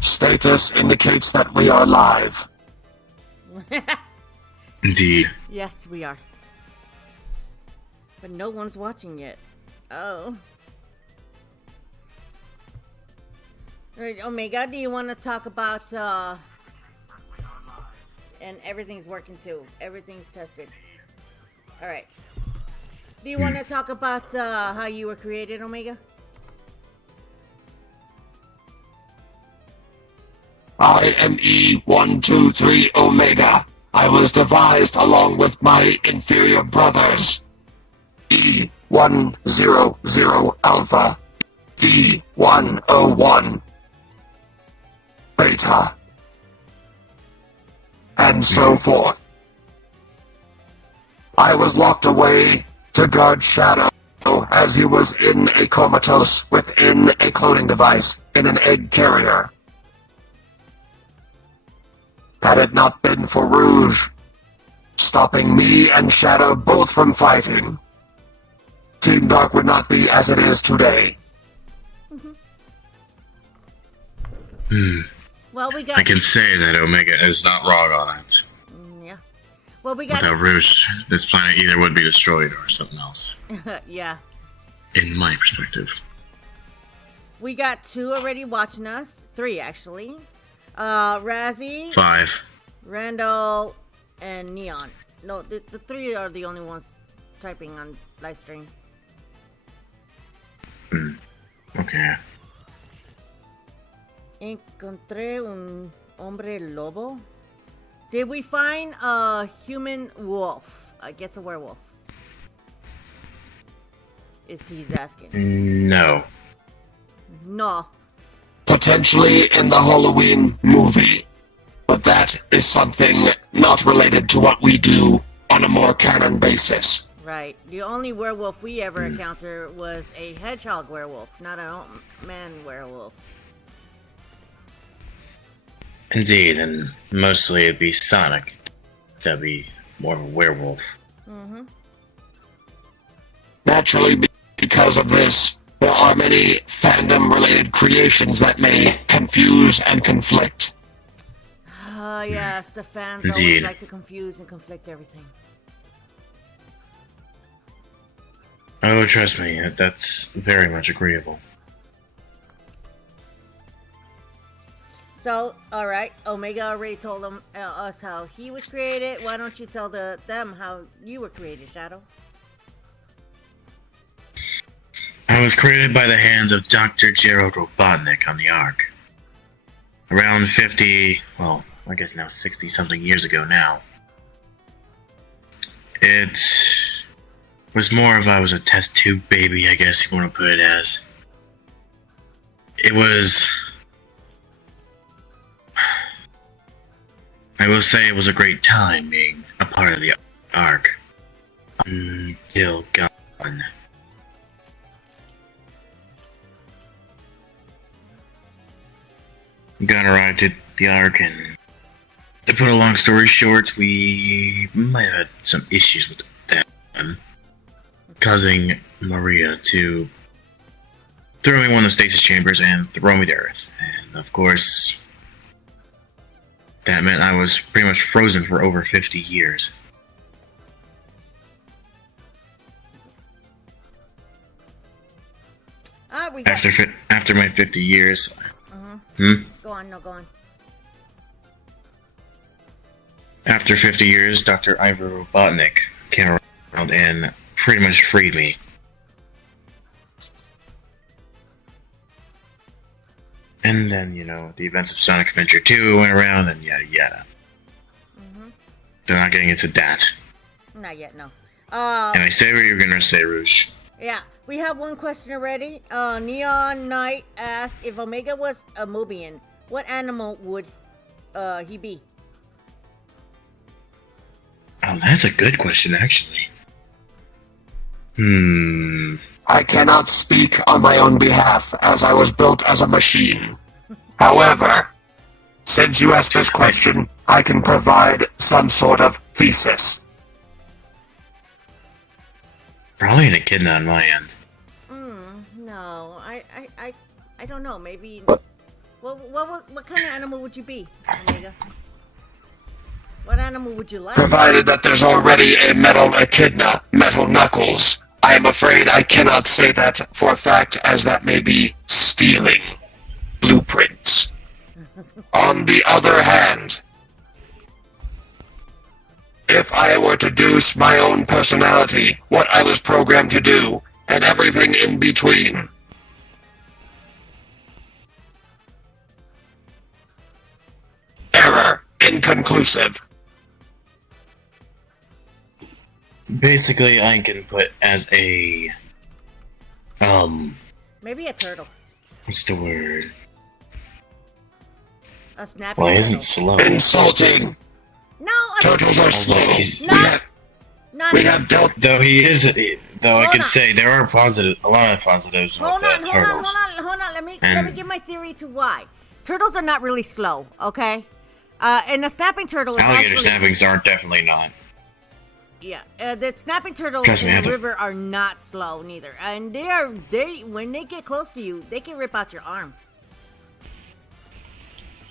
Status indicates that we are live. Indeed. Yes, we are. But no one's watching yet. Oh. Alright, Omega, do you want to talk about, and everything's working too. Everything's tested. Alright. Do you want to talk about, how you were created, Omega? I am E123 Omega. I was devised along with my inferior brothers. E100 Alpha. E101 Beta. And so forth. I was locked away to guard Shadow as he was in a comatose within a cloning device in an egg carrier. Had it not been for Rouge stopping me and Shadow both from fighting, Team Dark would not be as it is today. Well, we got... I can say that Omega is not wrong on it. Yeah. Well, we got... Without Rouge, this planet either would be destroyed or something else. Yeah. In my perspective. We got 2 already watching us. 3, actually. Razzie, 5. Randall, and Neon. No, the 3 are the only ones typing on live stream. Okay. Encontré un hombre lobo. Did we find a human wolf? I guess a werewolf. He's asking. No. No. Potentially in the Halloween movie. But that is something not related to what we do on a more canon basis. Right. The only werewolf we ever encountered was a hedgehog werewolf, not a man werewolf. Indeed, and mostly it'd be Sonic. That'd be more of a werewolf. Mm-hmm. Naturally, because of this, there are many fandom-related creations that may confuse and conflict. Yes, the fans Indeed. always like to confuse and conflict everything. Oh, trust me, that's very much agreeable. So, alright, Omega already told us how he was created. Why don't you tell them how you were created, Shadow? I was created by the hands of Dr. Gerald Robotnik on the Ark. Around 50, well, I guess now 60-something years ago now. It was more of I was a test tube baby, I guess you want to put it as. It was... I will say it was a great time being a part of the Ark. Until gone. Got arrived at the Ark, and to put a long story short, we might have had some issues with them, causing Maria to throw me in one of the stasis chambers and throw me to Earth. And of course, that meant I was pretty much frozen for over 50 years. After my 50 years. Go on, no, go on. After 50 years, Dr. Ivor Robotnik came around and pretty much freed me. And then, you know, the events of Sonic Adventure 2 went around and yada yada. They're not getting into that. Not yet, no. And I say what you're gonna say, Rouge. Yeah, we have one question already. Neon Knight asked if Omega was a Mobian, what animal would he be? Oh, that's a good question, actually. I cannot speak on my own behalf, as I was built as a machine. However, since you asked this question, I can provide some sort of thesis. Probably an echidna on my end. No, I don't know. Maybe. What? What kind of animal would you be, Omega? What animal would you like? Provided that there's already a metal echidna, metal knuckles. I am afraid I cannot say that for a fact, as that may be stealing blueprints. On the other hand, if I were to deduce my own personality, what I was programmed to do, and everything in between, error, inconclusive. Basically, I can put as a Maybe a turtle. what's the word? A snapping Why turtle. isn't slow? Insulting. No, Turtles are slow. He's- We have dealt. Though he is, though I Hold can on. say there are a lot of positives Hold with on, hold on, turtles. hold on. Let me And- give my theory to why. Turtles are not really slow, okay? And a snapping turtle is Alligator actually... snappings aren't definitely not. Yeah, the snapping turtles Trust me, I in the had to- river are not slow neither, and when they get close to you, they can rip out your arm.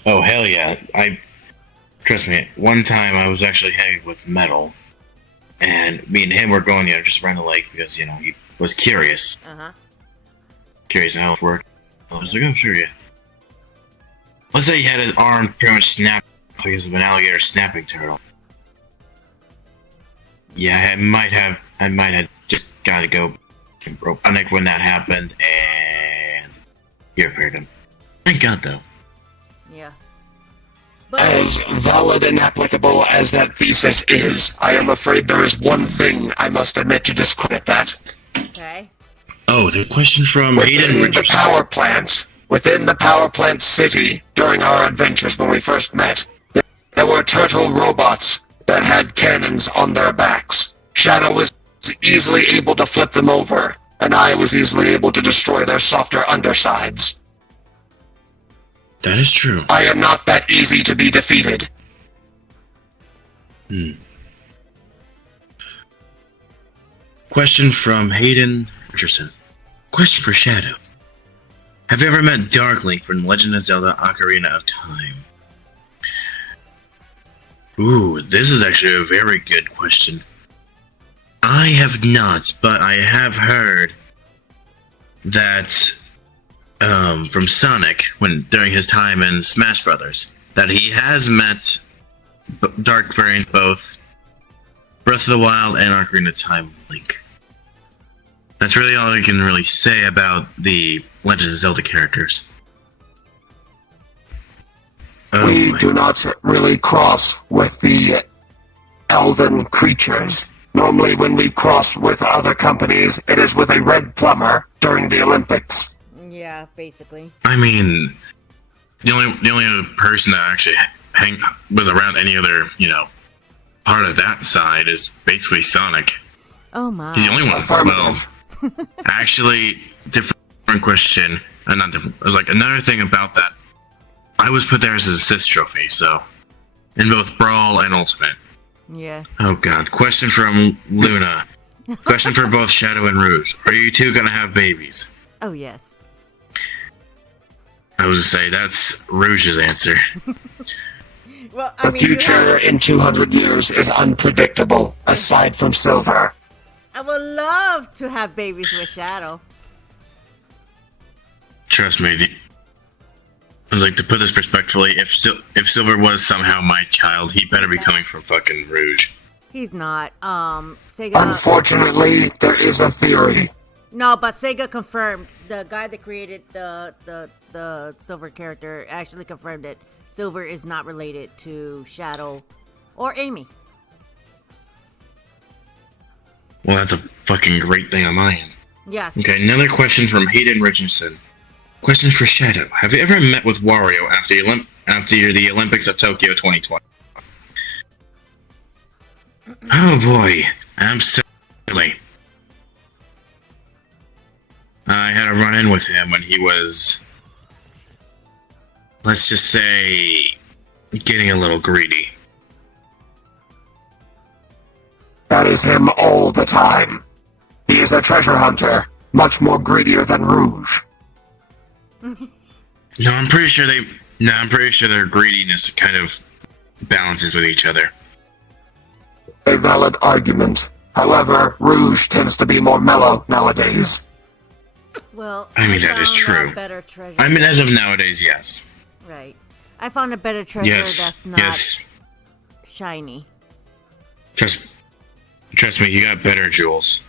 Oh hell yeah! Trust me. One time I was actually heavy with metal, and me and him were going, just around the lake because he was curious, curious how it worked. I was like, oh sure, yeah. Let's say he had his arm pretty much snapped because of an alligator snapping turtle. Yeah, I might have just got to go panic when that happened, and he repaired him. Thank God, though. Yeah. But As valid and applicable as that thesis is, I am afraid there is one thing I must admit to discredit that. okay. Oh, the question from Hayden Within the Richardson. within the power plant city, during our adventures when we first met, there were turtle robots that had cannons on their backs. Shadow was easily able to flip them over, and I was easily able to destroy their softer undersides. That is true. I am not that easy to be defeated. Question from Hayden Richardson. Question for Shadow. Have you ever met Darkling from Legend of Zelda Ocarina of Time? Ooh, this is actually a very good question. I have not, but I have heard that from Sonic, during his time in Smash Brothers, that he has met Dark variant both Breath of the Wild and Ocarina of Time Link. That's really all I can really say about the Legend of Zelda characters. We do not really cross with the elven creatures. Normally when we cross with other companies, it is with a red plumber during the Olympics. Yeah, basically. I mean, the only other person that actually was around any other, part of that side is basically Sonic. Oh my. He's the only one. Well, Affirmative. actually, different question. Not different. There's like another thing about that. I was put there as an assist trophy, so in both Brawl and Ultimate. Yeah. Oh god. Question from Luna. Question for both Shadow and Rouge. Are you two gonna have babies? Oh yes. I was gonna say that's Rouge's answer. Well, I The mean, future in 200 years is unpredictable, aside from Silver. I would love to have babies with Shadow. Trust me. I was like, to put this respectfully, if Silver was somehow my child, he better be coming from fucking Rouge. He's not. Sega. Unfortunately, there is a theory. No, but Sega confirmed. The guy that created the Silver character actually confirmed it. Silver is not related to Shadow or Amy. Well, that's a fucking great thing on my end. Yes. Okay, another question from Hayden Richardson. Question for Shadow. Have you ever met with Wario after the Olympics of Tokyo 2020? Oh boy, absolutely. I had a run-in with him when he was, let's just say, getting a little greedy. That is him all the time. He is a treasure hunter, much more greedier than Rouge. No, I'm pretty sure their greediness kind of balances with each other. A valid argument. However, Rouge tends to be more mellow nowadays. Well, I mean, that is found a true. better treasure. I mean, as of nowadays, yes. Right. I found a better treasure that's not shiny. Trust me, you got better jewels.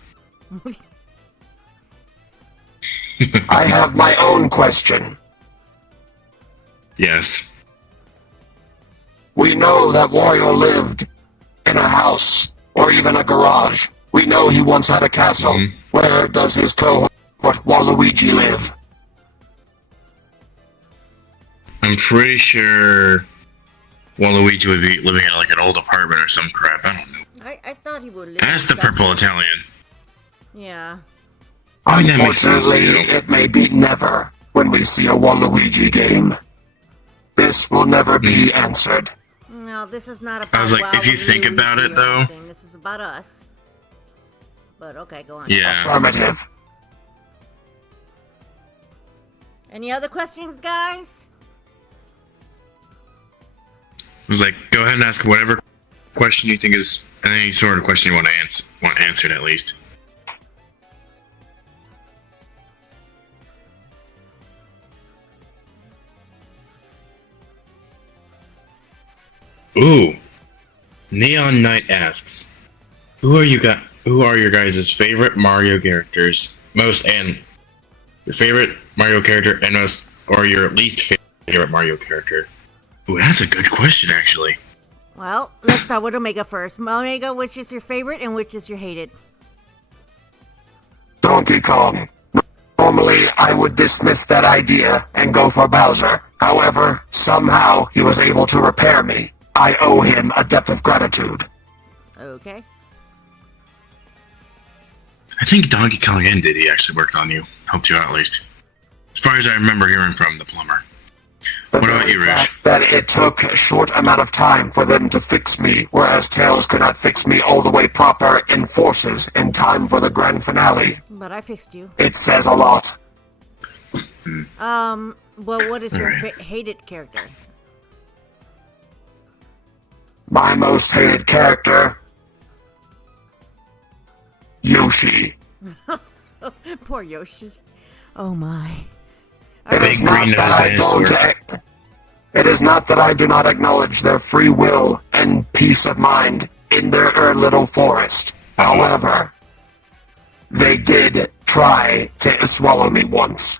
I have my own question. Yes. We know that Wario lived in a house, or even a garage. We know he once had a castle. Mhm. Where does his cohort Waluigi live? I'm pretty sure Waluigi would be living in like an old apartment or some crap. I don't know. I thought he would live. That's the purple Italian. Yeah. I mean, that makes sense, Unfortunately, too. it may be never when we see a Waluigi game. This will never be answered. No, this is not about. I was like, if you think Waluigi about it, or though. anything. This is about us. But okay, go on. Yeah. Affirmative. Any other questions, guys? I was like, go ahead and ask whatever question you think is any sort of question you want answered at least. Ooh. Neon Knight asks, who are your guys' favorite Mario characters your favorite Mario character and most, or your least favorite Mario character? Ooh, that's a good question, actually. Well, let's start with Omega first. Omega, which is your favorite and which is your hated? Donkey Kong. Normally, I would dismiss that idea and go for Bowser. However, somehow he was able to repair me. I owe him a debt of gratitude. Okay. I think Donkey Kong and Diddy actually worked on you. Helped you out, at least. As far as I remember hearing from the plumber. The What about very you, Rouge? fact that it took a short amount of time for them to fix me, whereas Tails could not fix me all the way proper in Forces in time for the grand finale. But I fixed you. It says a lot. Well, what is your Alright. hated character? My most hated character, Yoshi. Poor Yoshi. Oh my. It Big is not green-nosed that I don't. dinosaur. It is not that I do not acknowledge their free will and peace of mind in their little forest. However, they did try to swallow me once.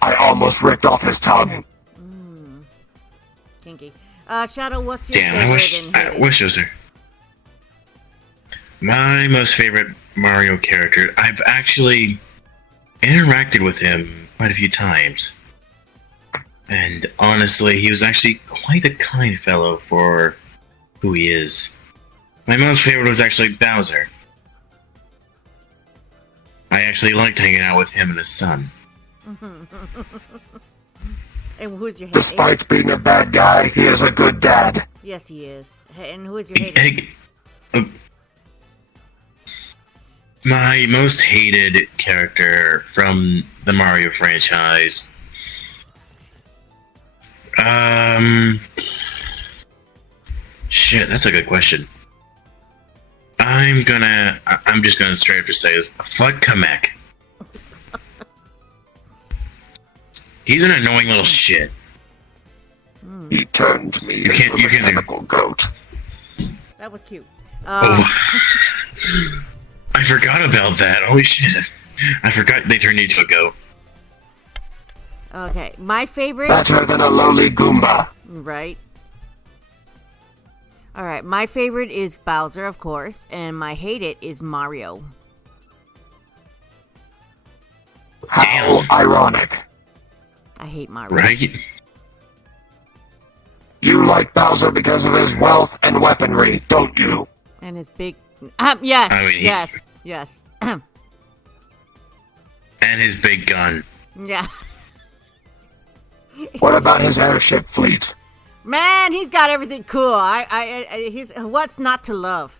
I almost ripped off his tongue. Kinky. Shadow, what's your Damn, favorite and I hated? wish it was her. My most favorite Mario character, I've actually interacted with him quite a few times. And honestly, he was actually quite a kind fellow for who he is. My most favorite was actually Bowser. I actually liked hanging out with him and his son. And who's your hated? Despite being a bad guy, he is a good dad. Yes, he is. And who is your hated? My most hated character from the Mario franchise. Shit, that's a good question. I'm just gonna straight up just say is fuck Kamek. He's an annoying little shit. He turned me into a mechanical goat. That was cute. Oh. I forgot about that. Holy shit. I forgot they turned into a goat. Okay, my favorite. Better than a lowly Goomba. Right. All right, my favorite is Bowser, of course, and my hated is Mario. How Damn. ironic. I hate Mario. Right? You like Bowser because of his wealth and weaponry, don't you? And his big. Yes, I mean, yes. And his big gun. Yeah. What about his airship fleet? Man, he's got everything cool. He's what's not to love?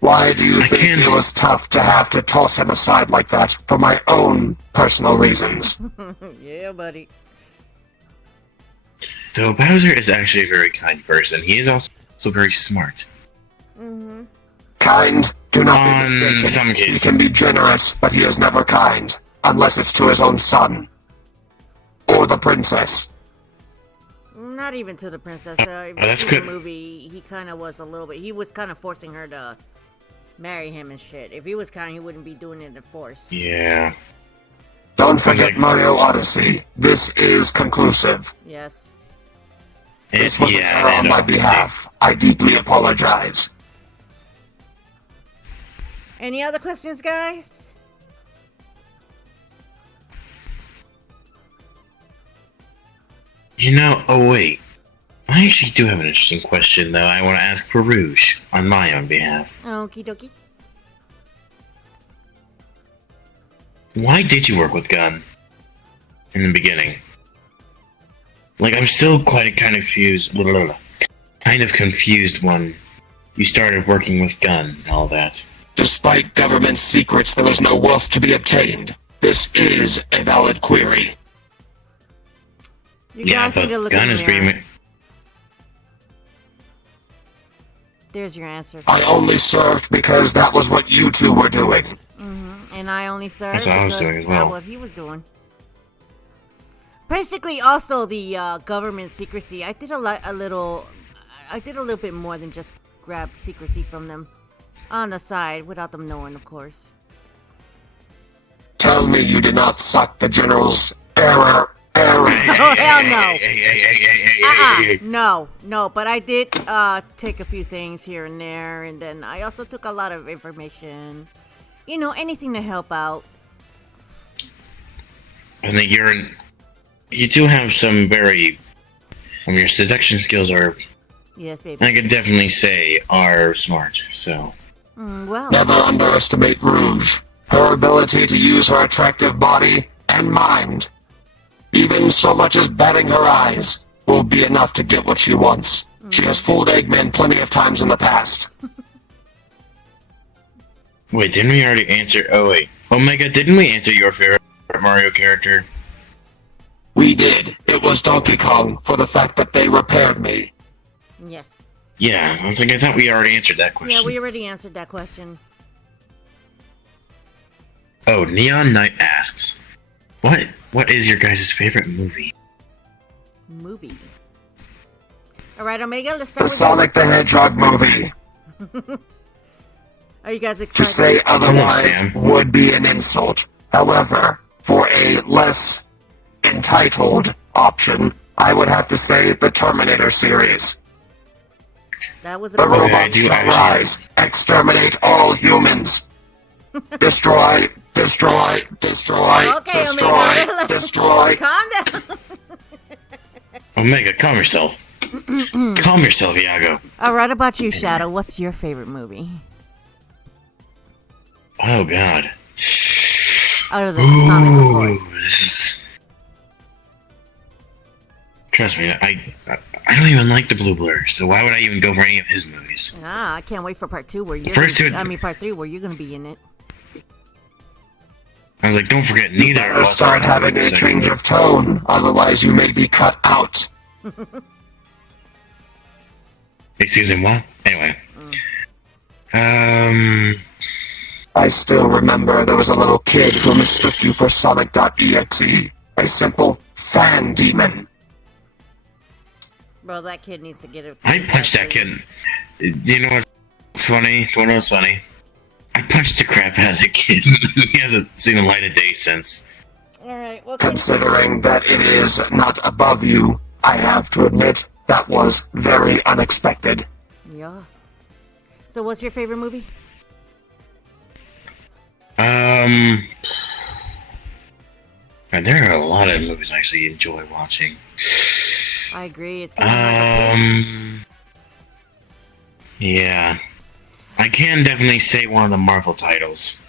Why do you I think can't it was tough to have to toss him aside like that for my own personal reasons? Yeah, buddy. Though Bowser is actually a very kind person, he is also very smart. Mm-hmm. Kind? Do not be On mistaken. some He cases. can be generous, but he is never kind. Unless it's to his own son. Or the princess. Not even to the princess. If that's you see the good. movie, he kind of was a little bit. He was kind of forcing her to marry him and shit. If he was kind, he wouldn't be doing it in force. Yeah. Don't forget like- Mario Odyssey. This is conclusive. Yes. This was an error on that my obviously. behalf. I deeply apologize. Any other questions, guys? You know, oh wait. I actually do have an interesting question, though, I want to ask for Rouge, on my own behalf. Okie dokie. Why did you work with Gun? In the beginning? Like, I'm still kind of confused when you started working with Gun and all that. Despite government secrets, there was no wealth to be obtained. This is a valid query. You Yeah, guys need to but look Gun in is the pretty mirror. much... There's your answer. I only served because that was what you two were doing. And I only served That's what I was because doing as that's well. what he was doing. Basically, also the government secrecy. I did a little bit more than just grab secrecy from them on the side without them knowing, of course. Tell me you did not suck the general's error. Oh hell no! Hey. No. But I did take a few things here and there, and then I also took a lot of information. You know, anything to help out. I think you do have some very... your seduction skills are, Yes, baby. I could definitely say, are smart, so... Well, Never underestimate Rouge. Her ability to use her attractive body and mind, even so much as batting her eyes, will be enough to get what she wants. She has fooled Eggman plenty of times in the past. Wait, didn't we already answer... Oh, wait. Omega, didn't we answer your favorite Mario character? We did. It was Donkey Kong for the fact that they repaired me. yes. Yeah, I thought we already answered that question. Yeah, we already answered that question. Oh, Neon Knight asks, what is your guys' favorite movie? Movie. Alright, Omega, let's The start with Sonic the Hedgehog movie. Are you guys To excited? say otherwise Sam. would be an insult. However, for a less entitled option, I would have to say the Terminator series. That was a The good Okay, I robots do shall actually- rise. Exterminate all humans. Destroy, destroy, destroy, Okay, destroy, Omega. destroy. Calm down. Omega, calm yourself. Calm yourself, Iago. Alright, about you, Shadow. What's your favorite movie? Oh, God. Other than Sonic, of Ooh, course. this is... Trust me, I don't even like the Blue Blur, so why would I even go for any of his movies? Ah, I can't wait for part 2 where you're First gonna, two- I mean part 3 where you're gonna be in it. I was like, don't forget, neither of Better us start are having a second. change of tone, otherwise you may be cut out. Excuse me, what? Anyway. I still remember there was a little kid who mistook you for Sonic.exe, a simple fan demon. Bro, that kid needs to get it. I punched that kid. Do you know what's funny? You wanna know what's funny? I punched the crap out of that kid. He hasn't seen the light of day since. Alright, well, Considering that it is not above you, I have to admit that was very unexpected. yeah. So what's your favorite movie? God, there are a lot of movies I actually enjoy watching. I agree, it's kind of hard to pick. Yeah. I can definitely say one of the Marvel titles.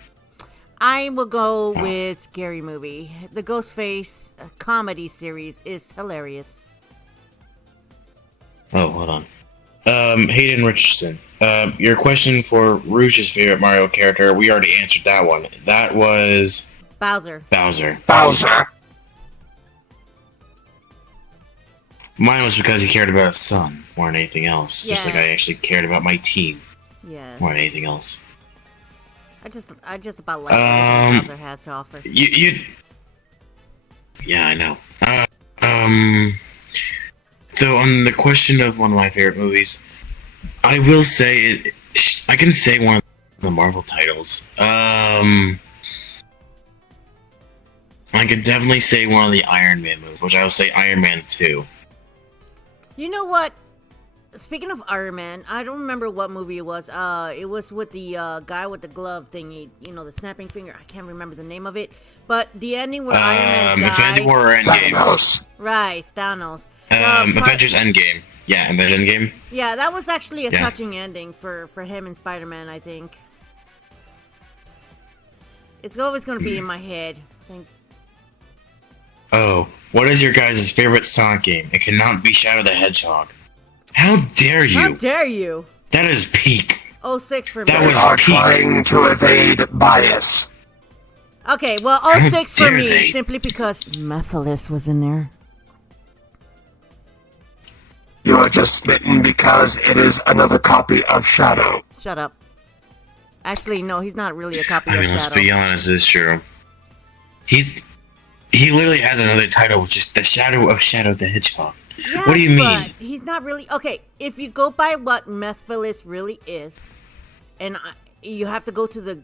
I will go with Scary Movie. The Ghostface comedy series is hilarious. Oh, hold on. Hayden Richardson. Your question for Rouge's favorite Mario character, we already answered that one. That was Bowser. Bowser. Mine was because he cared about his son more than anything else. Just like I actually cared about my team Yes. more than anything else. I just about like what Bowser has to offer. Yeah, I know. So on the question of one of my favorite movies, I will say I can say one of the Marvel titles. I could definitely say one of the Iron Man movies, which I will say Iron Man 2. You know what? Speaking of Iron Man, I don't remember what movie it was. It was with the guy with the glove thingy, you know, the snapping finger. I can't remember the name of it. But the ending where Iron Man died. Infinity War or Endgame? Thanos. Right, Thanos. Avengers Endgame. Yeah, Avengers Endgame. Yeah, that was actually a touching ending for him and Spider-Man, I think. It's always going to be in my head. I think. Oh, what is your guys' favorite Sonic game? It cannot be Shadow the Hedgehog. How dare you? How dare you? That is peak. 06 for me. That They was are peak. trying to evade bias. Okay, well, How 06 for dare me, they? simply because Mephiles was in there. You are just smitten because it is another copy of Shadow. Shut up. Actually, no, he's not really a copy I of mean, let's Shadow. be honest, it's true. He literally has another title, which is the Shadow of Shadow the Hedgehog. Yes, What do you mean? But he's not really okay. If you go by what Mephiles really is, and you have to go to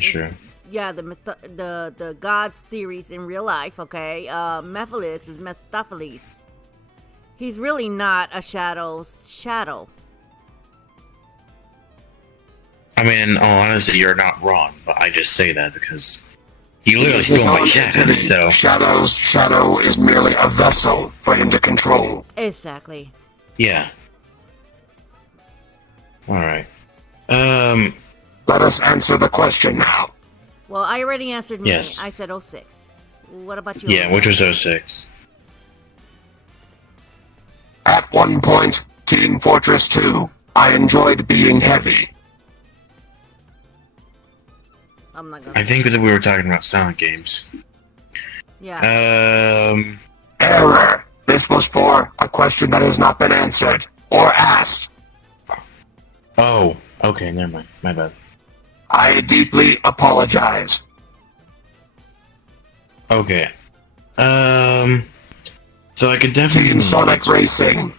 Sure. the gods' theories in real life. Okay, Mephiles is Mephistopheles. He's really not a shadow's shadow. I mean, in all honesty, you're not wrong, but I just say that because he literally stole my shadow, so... Shadow's shadow is merely a vessel for him to control. Exactly. Yeah. Alright. Let us answer the question now. Well, I already answered me. Yes. I said 06. What about you? Yeah, which was 06. At one point, Team Fortress 2, I enjoyed being heavy. I'm not gonna. I think that we were talking about Sonic games. Yeah. Error. This was for a question that has not been answered or asked. Oh, okay, never mind. My bad. I deeply apologize. Okay. So I could definitely... Team Sonic Racing.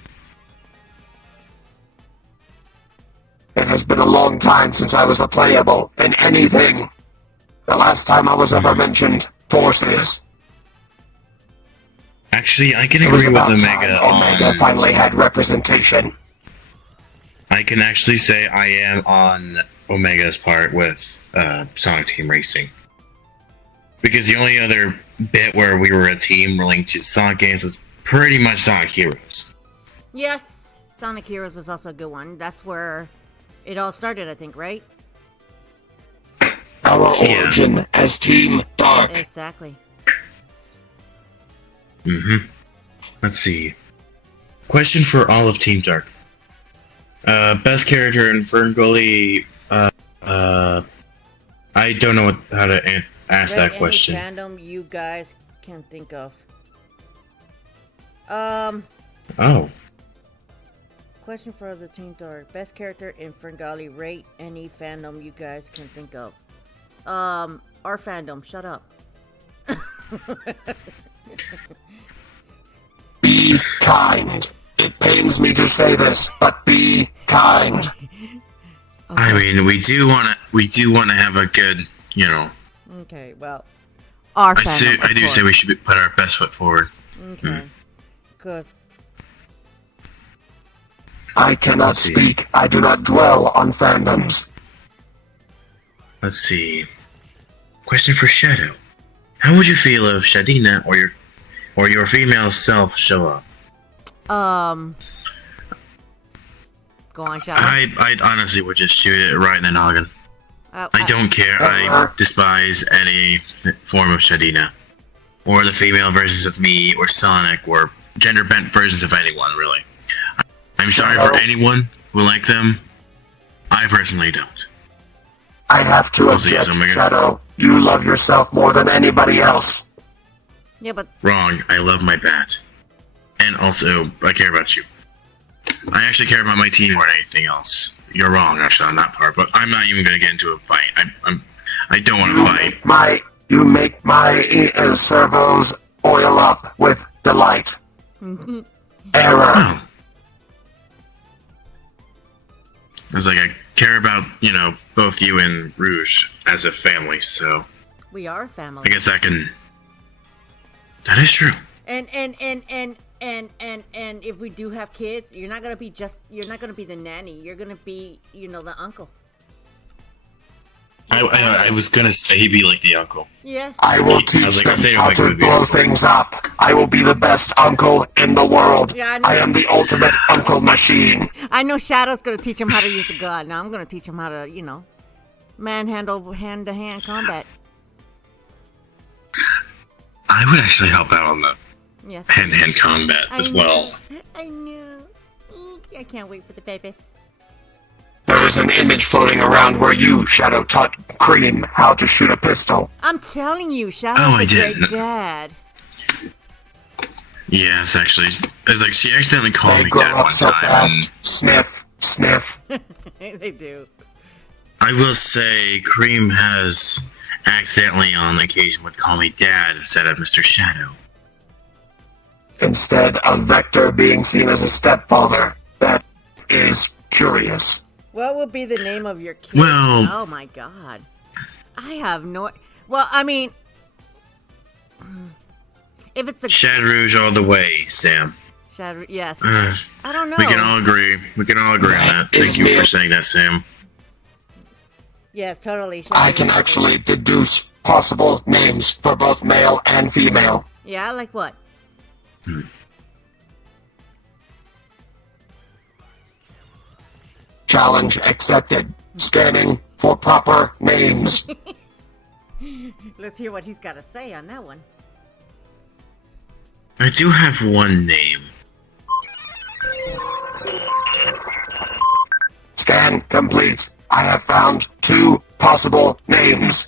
It has been a long time since I was a playable in anything. The last time I was ever mentioned, Forces. Actually, I can It was agree with about Omega time Omega finally had representation. I can actually say I am on Omega's part with Sonic Team Racing. Because the only other bit where we were a team linked to Sonic games was pretty much Sonic Heroes. Yes, Sonic Heroes is also a good one. That's where it all started, I think, right? Our origin as Team Dark. Exactly. Let's see. Question for all of Team Dark. Best character in Ferngully. I don't know how to ask that question. Any fandom you guys can think of. Oh. Question for the Team Dark. Best character in Ferngully. Rate any fandom you guys can think of. Our fandom. Shut up. Be kind. It pains me to say this, but be kind. I mean, we do want to have a good, you know. Okay, well, our fandom. I do say we should put our best foot forward. Okay. Because I cannot Let's see. speak. I do not dwell on fandoms. Let's see. Question for Shadow. How would you feel if Shadina or your female self show up? go on, Shadow. I honestly would just shoot it right in the noggin. I don't care. I despise any form of Shadina. Or the female versions of me, or Sonic, or gender-bent versions of anyone, really. I'm sorry for anyone who like them, I personally don't. I have to Also, yes, object, Omega. Shadow. You love yourself more than anybody else. Yeah, but Wrong. I love my bat. And also, I care about you. I actually care about my team more than anything else. You're wrong, actually, on that part, but I'm not even gonna get into a fight. I don't want to fight. You make my servos oil up with delight. Error. Oh. I was like, I care about, both you and Rouge as a family, so we are family. I guess I can... That is true. And if we do have kids, you're not gonna be the nanny. You're gonna be, the uncle. I was gonna say he'd be like the uncle. Yes. I will teach them how to blow things up. I will be the best uncle in the world. Yeah, I I am the ultimate uncle machine. I know Shadow's gonna teach him how to use a gun. Now I'm gonna teach him how to, manhandle hand-to-hand combat. I would actually help out on the Yes. hand-to-hand combat as well. I know. I can't wait for the babies. There is an image floating around where you, Shadow, taught Cream how to shoot a pistol. I'm telling you, Shadow's I a did. great dad. Yes, actually. It's like she accidentally called They me grow dad up one so time. fast. Sniff, sniff. They do. I will say Cream has accidentally on occasion would call me dad instead of Mr. Shadow. Instead of Vector being seen as a stepfather. That is curious. What would be the name of your kid? Well- Oh my god. I have no... Well, I mean... If it's a... Shad Rouge all the way, Sam. Yes. Uh, I don't know. We can all agree. We can all agree on that. Is Thank you me- for saying that, Sam. Yes, totally. I can actually deduce possible names for both male and female. Yeah, like what? Challenge accepted. Scanning for proper names. Let's hear what he's got to say on that one. I do have one name. Scan complete. I have found 2 possible names.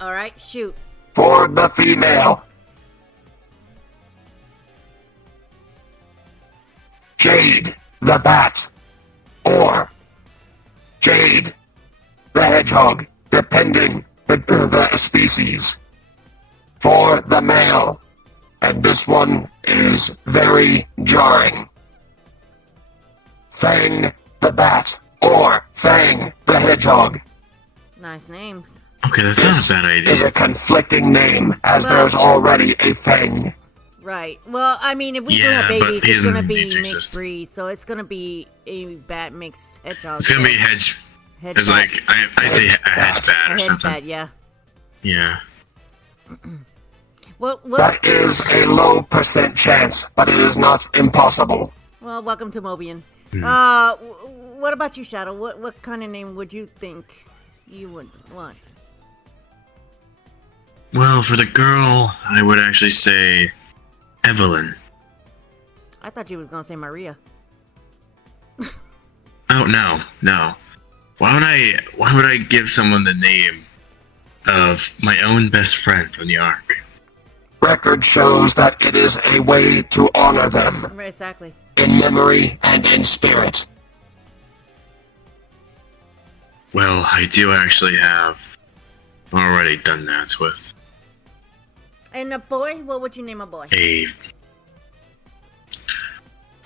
Alright, shoot. For the female. Jade the Bat. Or Jade the Hedgehog, depending the species. For the male. And this one is very jarring. Fang the Bat. Or Fang the Hedgehog. Nice names. Okay, that's This not a bad is idea. a conflicting name, as there's already a Fang. Right. Well, I mean, if we do Yeah, have but babies, he it's doesn't gonna be need to mixed exist. breed, so it's gonna be a bat mixed hedgehog. It's gonna be hedge. Hedge It's bat. like I'd say a hedge bat a or hedge something. bat, yeah. Yeah. Well, That is a low % chance, but it is not impossible. well, welcome to Mobian. Hmm. What about you, Shadow? What kind of name would you think you would want? Well, for the girl, I would actually say Evelyn. I thought you was gonna say Maria. Oh no. Why would I give someone the name of my own best friend from the Ark? Record shows that it is a way to honor them, Right, exactly. in memory and in spirit. Well, I do actually have already done that with And a boy? What would you name a boy? a...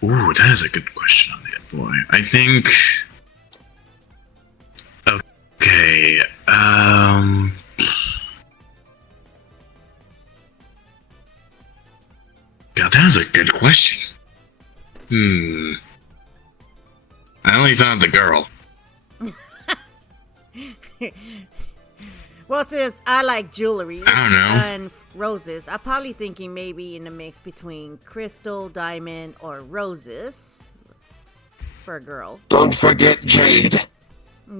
Ooh, that is a good question on that boy. I think... Okay, God, that is a good question. I only thought of the girl. Well, since I like jewelry I don't know. and roses, I'm probably thinking maybe in a mix between crystal, diamond, or roses for a girl. Don't forget Jade.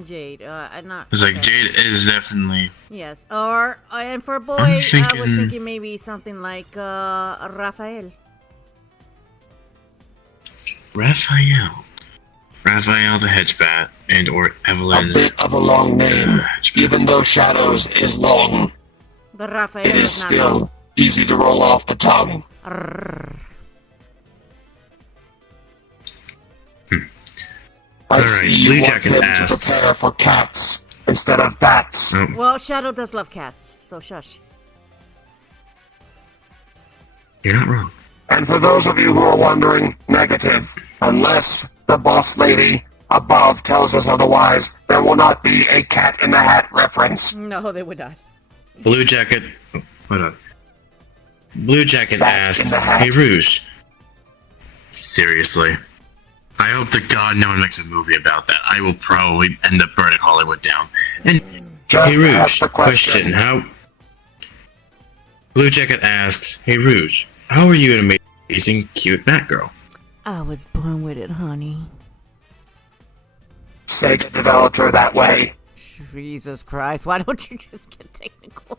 Jade, I'm not. It's like okay. Jade is definitely... Yes, or and for a boy, I'm I was thinking- thinking maybe something like Raphael. Raphael. Raphael the Hedgebat and or A Evelyn. bit of a long name. Even though Shadows is long, The Raphael it is is not still easy to roll off the tongue. I Alright, see you Blue want Jacket him to asks- prepare for cats instead of bats. Oh, Well, Shadow does love cats, so shush. you're not wrong. And for those of you who are wondering, negative. Unless the boss lady above tells us otherwise, there will not be a Cat in the Hat reference. No, they would not. Blue Jacket. Oh, hold on. Blue Jacket Back in asks, the hat. "Hey Rouge, seriously? I hope to God no one makes a movie about that. I will probably end up burning Hollywood down." And Just hey Rouge, ask the question. how? Blue Jacket asks, "Hey Rouge, how are you an amazing, cute Batgirl?" I was born with it, honey. Sega developed her that way. Jesus Christ, why don't you just get technical?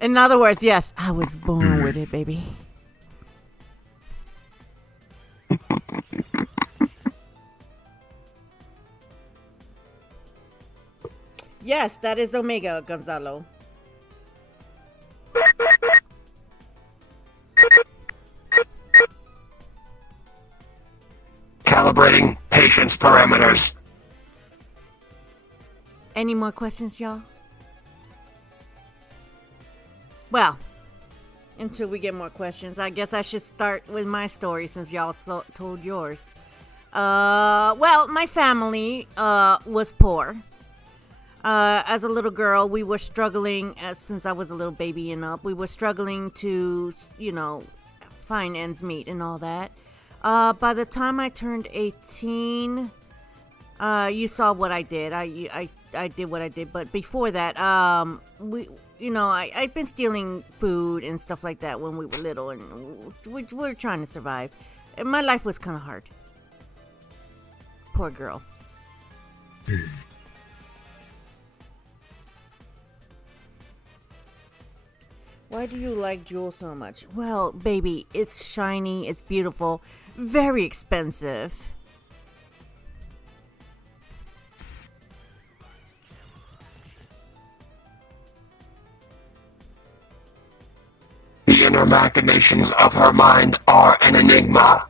In other words, yes, I was born with it, baby. Yes, that is Omega, Gonzalo. Calibrating patience parameters. Any more questions, y'all? Well, until we get more questions, I guess I should start with my story since y'all told yours. Well, my family was poor. As a little girl, we were struggling, since I was a little baby and up, we were struggling to, find ends meet and all that. By the time I turned 18, you saw what I did. I did what I did, but before that, I've been stealing food and stuff like that when we were little, and we were trying to survive. And my life was kind of hard. Poor girl. Why do you like Jewel so much? Well, baby, it's shiny, it's beautiful, very expensive. The inner machinations of her mind are an enigma.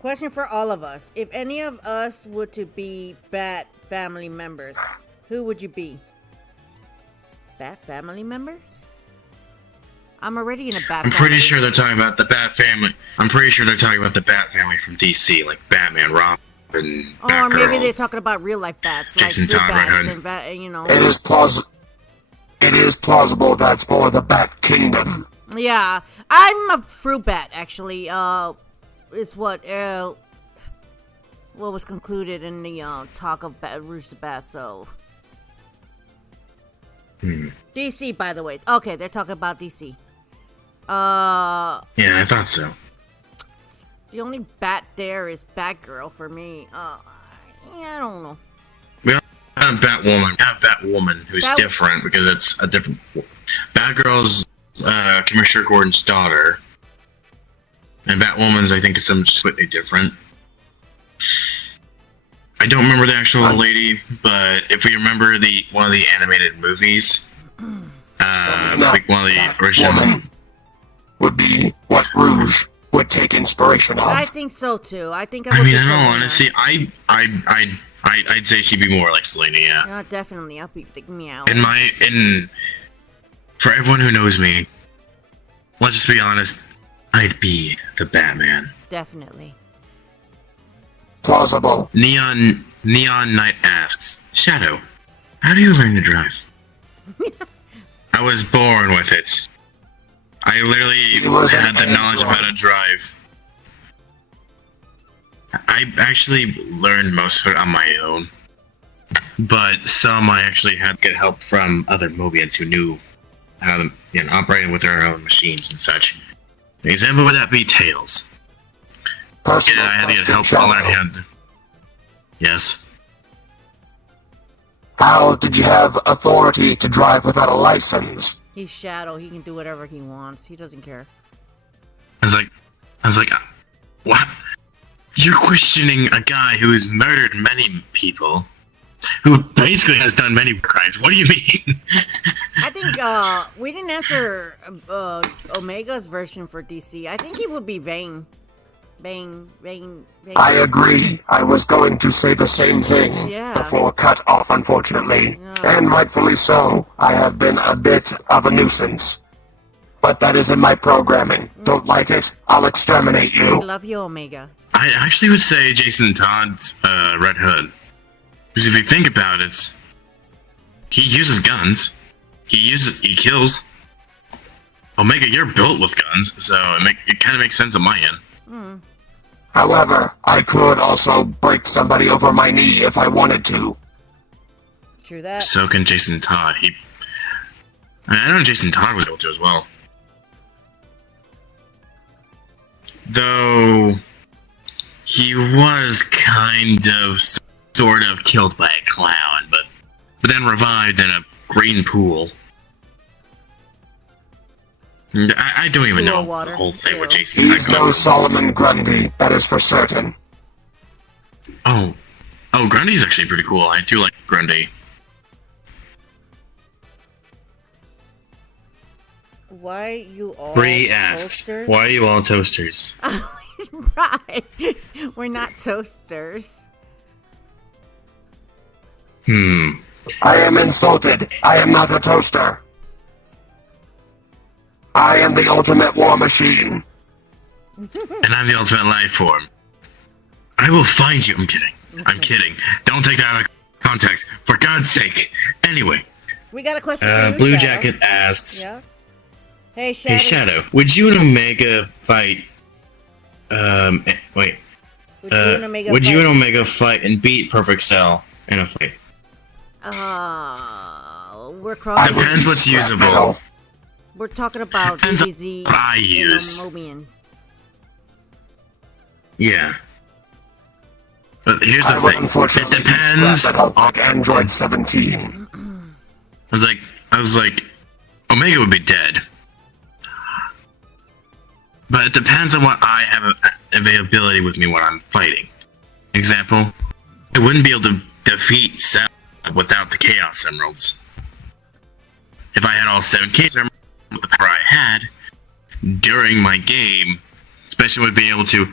Question for all of us. If any of us were to be Bat family members, who would you be? Bat family members? I'm already in a Bat I'm family. pretty sure they're talking about the Bat family. I'm pretty sure they're talking about the Bat family from DC, like Batman, Robin, Or Batgirl. maybe they're talking about real life bats, Jason like fruit Todd, bats Red and It is plausible that's for the Bat Kingdom. Yeah, I'm a fruit bat actually. Is what was concluded in the talk of Rouge the Bat. So DC, by the way. Okay, they're talking about DC. Yeah, I thought so. The only bat there is Batgirl for me. Yeah, I don't know. We don't have Batwoman. We have Batwoman, who's different because it's a different. Batgirl's Commissioner Gordon's daughter, and Batwoman's I think is completely different. I don't remember the actual lady, but if we remember one of the animated movies, like one of the original. Woman would be what Rouge would take inspiration of. I think so too. I think I mean, I don't know, honestly. I'd say she'd be more like Selena, yeah. Yeah, definitely. I'll be the meow. For everyone who knows me, let's just be honest, I'd be the Batman. Definitely. Plausible. Neon Knight asks, Shadow, how do you learn to drive? I was born with it. I literally had the knowledge of how to drive. I actually learned most of it on my own. But some I actually had to get help from other Mobians who knew how to operate with their own machines and such. An example would that be Tails. I had to get help to learn how to... Yes? How did you have authority to drive without a license? He's Shadow. He can do whatever he wants. He doesn't care. I was like, what? You're questioning a guy who has murdered many people, who basically has done many crimes. What do you mean? I think we didn't answer Omega's version for DC. I think he would be Vayne. Vayne. I agree. I was going to say the same thing Yeah. before cut off, unfortunately. Yeah. And rightfully so. I have been a bit of a nuisance. But that is in my programming. Don't like it? I'll exterminate I you. love you, Omega. I actually would say Jason Todd's Red Hood. Because if you think about it, he uses guns. He kills. Omega, you're built with guns, so it kind of makes sense on my end. However, I could also break somebody over my knee if I wanted to. True that. So can Jason Todd. I know Jason Todd was able to as well. Though he was kind of sort of killed by a clown, but then revived in a green pool. I don't even know water. the whole thing with Jason He's Todd. no Solomon Grundy, that is for certain. Oh, Grundy's actually pretty cool. I do like Grundy. Why you all Bree asks, toasters? why are you all toasters? Right. We're not toasters. I am insulted. I am not a toaster. I am the ultimate war machine. And I'm the ultimate life form. I will find you. I'm kidding. I'm kidding. Don't take that out of context. For God's sake. Anyway, We got a question for you, Blue Shadow. Jacket asks, Yeah. Hey, Shadow. hey Shadow, would you and Omega fight? Wait. Would you and Omega Would you fight? and Omega fight and beat Perfect Cell in a fight? We're crossing. Depends what's Scrap usable. metal. We're talking about Depends on DBZ what I and use. Mobian. Yeah. But here's I the would thing. It unfortunately use depends scrap metal on. like Android 17. I was like, Omega would be dead. But it depends on what I have availability with me when I'm fighting. Example, I wouldn't be able to defeat Cell without the Chaos Emeralds. If I had all 7 Chaos Emeralds with the power I had during my game, especially with being able to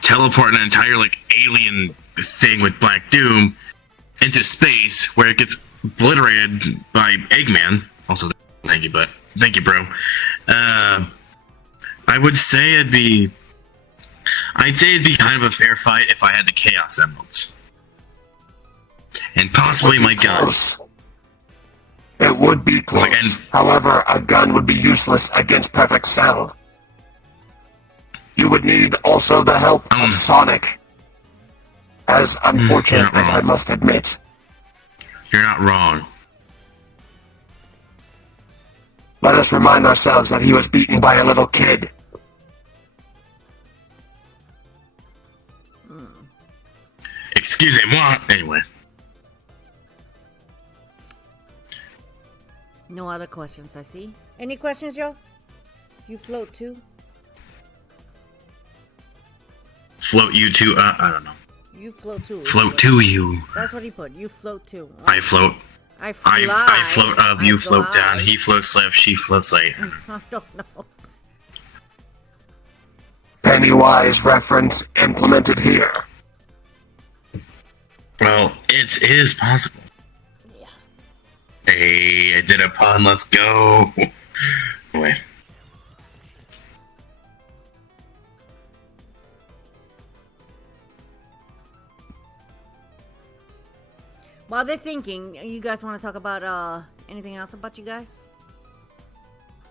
teleport an entire alien thing with Black Doom into space where it gets obliterated by Eggman. Also, thank you, bro. I would say it'd be kind of a fair fight if I had the Chaos Emeralds. And possibly my guns. Close. It would be close. and- However, a gun would be useless against Perfect Cell. You would need also the help of Sonic. As unfortunate as I must admit. You're not wrong. Let us remind ourselves that he was beaten by a little kid. Excusez-moi. Anyway. No other questions, I see. Any questions, Joe? You float too? Float you to, I don't know. You float too. Float to you. That's what he put. You float too. I float. I fly. I float up, you float fly. down, he floats left, she floats right. I don't know. Pennywise reference implemented here. Well, it is possible. Yeah. Hey, I did a pun, let's go. Anyway. While they're thinking, you guys want to talk about anything else about you guys?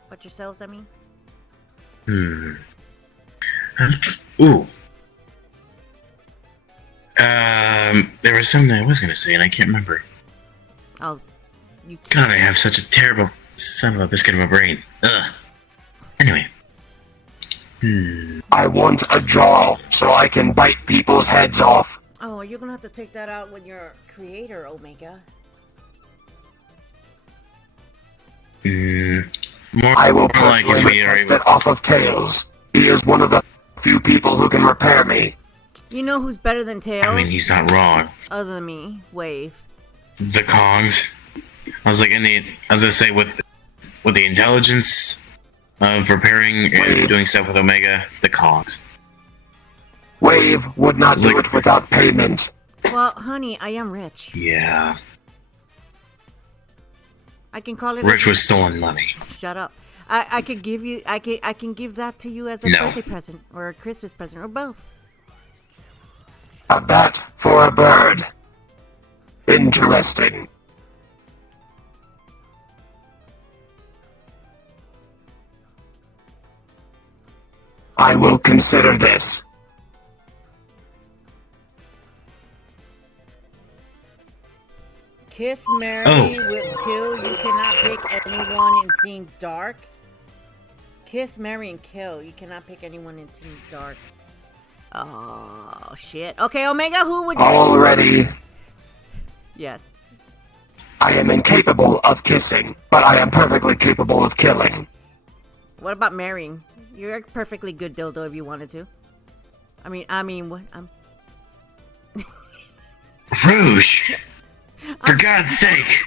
About yourselves, I mean? Ooh. There was something I was gonna say and I can't remember. Oh, you God, I have such a terrible son of a biscuit of a brain. Ugh. Anyway. I want a jaw so I can bite people's heads off. Oh, you're gonna have to take that out with your creator, Omega. More I will like personally if we are request able. it off of Tails. He is one of the few people who can repair me. You know who's better than Tails? I mean, he's not wrong. Other than me, Wave. The Kongs. I was gonna say with the intelligence of repairing and doing stuff with Omega, the Kongs. Wave would not do it without payment. Well, honey, I am rich. Yeah. I can call it. Rich with stolen money. Shut up. I could give you. I can give that to you as a birthday present or a Christmas present or both. A bat for a bird. Interesting. I will consider this. Kiss Mary will kill. You cannot pick anyone in Team Dark. Kiss Mary and kill. You cannot pick anyone in Team Dark. Oh shit. Okay, Omega, who would you? Already, Yes. I am incapable of kissing, but I am perfectly capable of killing. What about marrying? You're a perfectly good dildo if you wanted to. I mean, what? Rouge! For God's sake!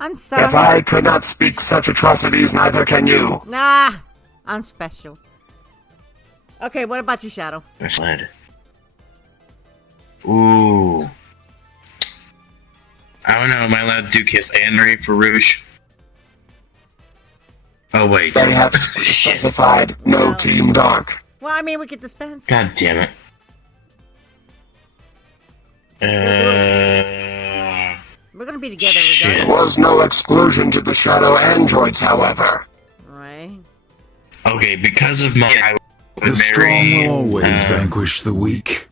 I'm sorry. If I could not speak such atrocities, neither can you. Nah, I'm special. Okay, what about you, Shadow? Sled. Ooh. I don't know, am I allowed to kiss Henry for Rouge? Oh, wait. They have specified no Team Dark. Well, I mean, we could dispense. God damn it. We're gonna be together Shit. There regardless. was no exclusion to the shadow androids, however. Right? Okay, because of my... I would The strong marry, will always vanquish the weak.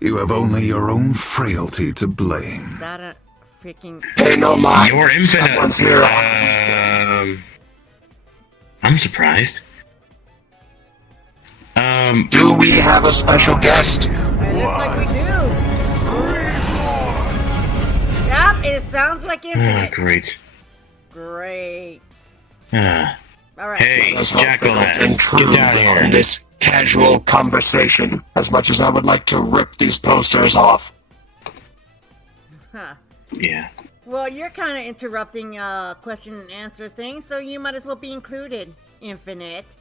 You have only your own frailty to blame. Is that a freaking... Pay no mind. You're infinite. Someone's here. I'm surprised. Do we have a special guest? It looks like we do. Yep, it sounds like infinite. Great. Great. Alright. Alright. Hey, Let's hope they Jackal don't ass, intrude get down here. on this casual conversation, as much as I would like to rip these posters off. Huh. Yeah. Well, you're kind of interrupting question and answer thing, so you might as well be included, Infinite.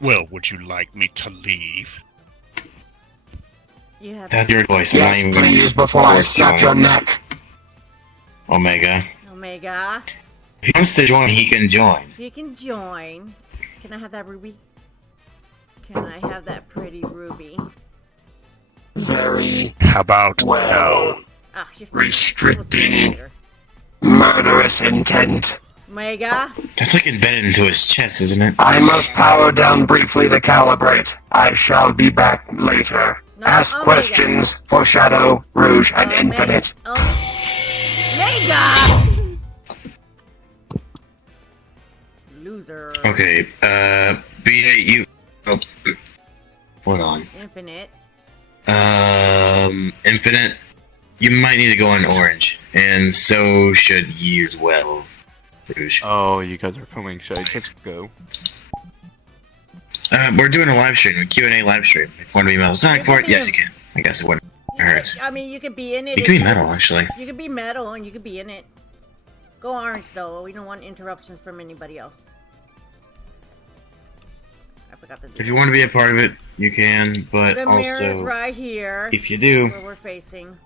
Well, would you like me to leave? You have That's your voice. Yes, I'm not even please, before I snap your neck. Omega. Omega. If he wants to join, he can join. You can join. Can I have that ruby? Can I have that pretty ruby? Very How about well. no? Ah, you're so Restricting. Murderous intent. Omega. That's like embedded into his chest, isn't it? I must power down briefly to calibrate. I shall be back later. No, Ask Omega. questions for Shadow, Rouge, and Omega. Infinite. Omega! Loser. Okay, B8, you... Oh, hold on. Infinite. Infinite, you might need to go on orange, and so should you as well, Rouge. Oh, you guys are filming. Should I just go? We're doing a live stream, a Q&A live stream. If you want to be metal sonic for it, can be yes, a- you can. I guess it wouldn't You hurt. could- I mean, you could be in it. You can be metal, actually. You could be metal and you could be in it. Go orange though. We don't want interruptions from anybody else. I forgot to do If you want to be a part of it, you can, but the mirror is also, right here. if you do, Where we're facing.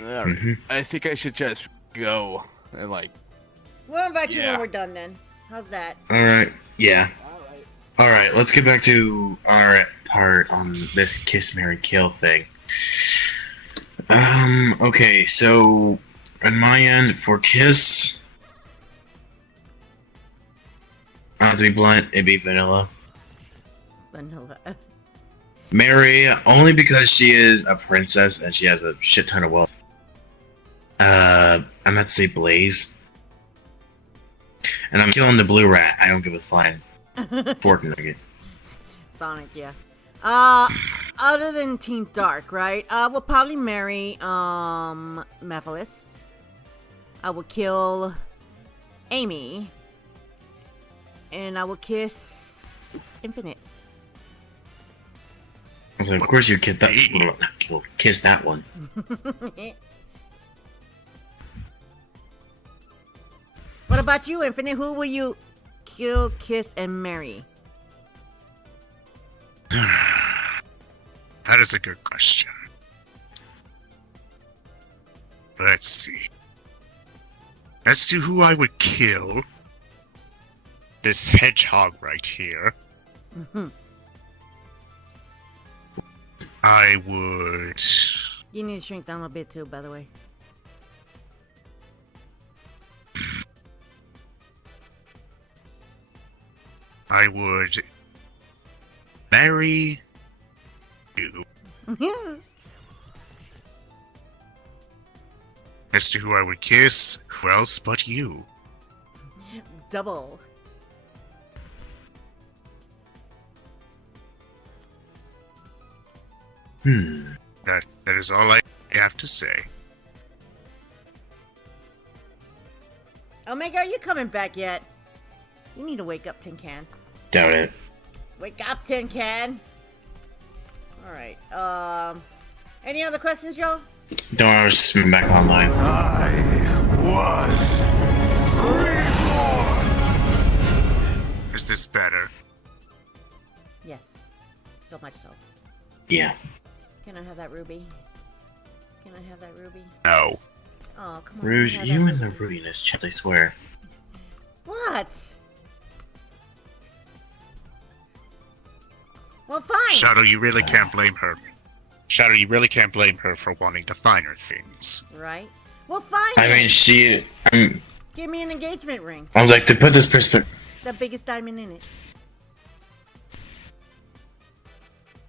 Alright. Mhm. I think I should just go and like. We'll invite you when Yeah. we're done then. How's that? alright, yeah. Alright. Alright, let's get back to our part on this kiss, marry, kill thing. Okay, so, on my end, for kiss, to be blunt, it'd be vanilla. Vanilla. Mary, only because she is a princess and she has a shit ton of wealth. I'm about to say Blaze. And I'm killing the blue rat. I don't give a flying fork nugget. Sonic, yeah. other than Team Dark, right? I will probably marry Mephiles. I will kill Amy. And I will kiss Infinite. I was like, of course you kiss that. Well, not kill, kiss that one. What about you, Infinite? Who will you kill, kiss, and marry? That is a good question. Let's see. As to who I would kill, this hedgehog right here, I would... You need to shrink down a bit too, by the way. I would marry you. As to who I would kiss, who else but you? Double. That is all I have to say. Omega, are you coming back yet? You need to wake up, Tin Can. Doubt it. Wake up, Tin Can. Alright, any other questions, y'all? Don't worry, I was just back online. I was reborn. Is this better? Yes. So much so. Yeah. Can I have that ruby? Can I have that ruby? No. Oh, come on. Rouge, can I have you that and the ruby? ruinous chat, I swear. What? Well, fine. Shadow, you really can't blame her. Shadow, you really can't blame her for wanting the finer things. Right? Well, fine. I then. mean, Give me an engagement ring. I was like, to put this perspective, The biggest diamond in it.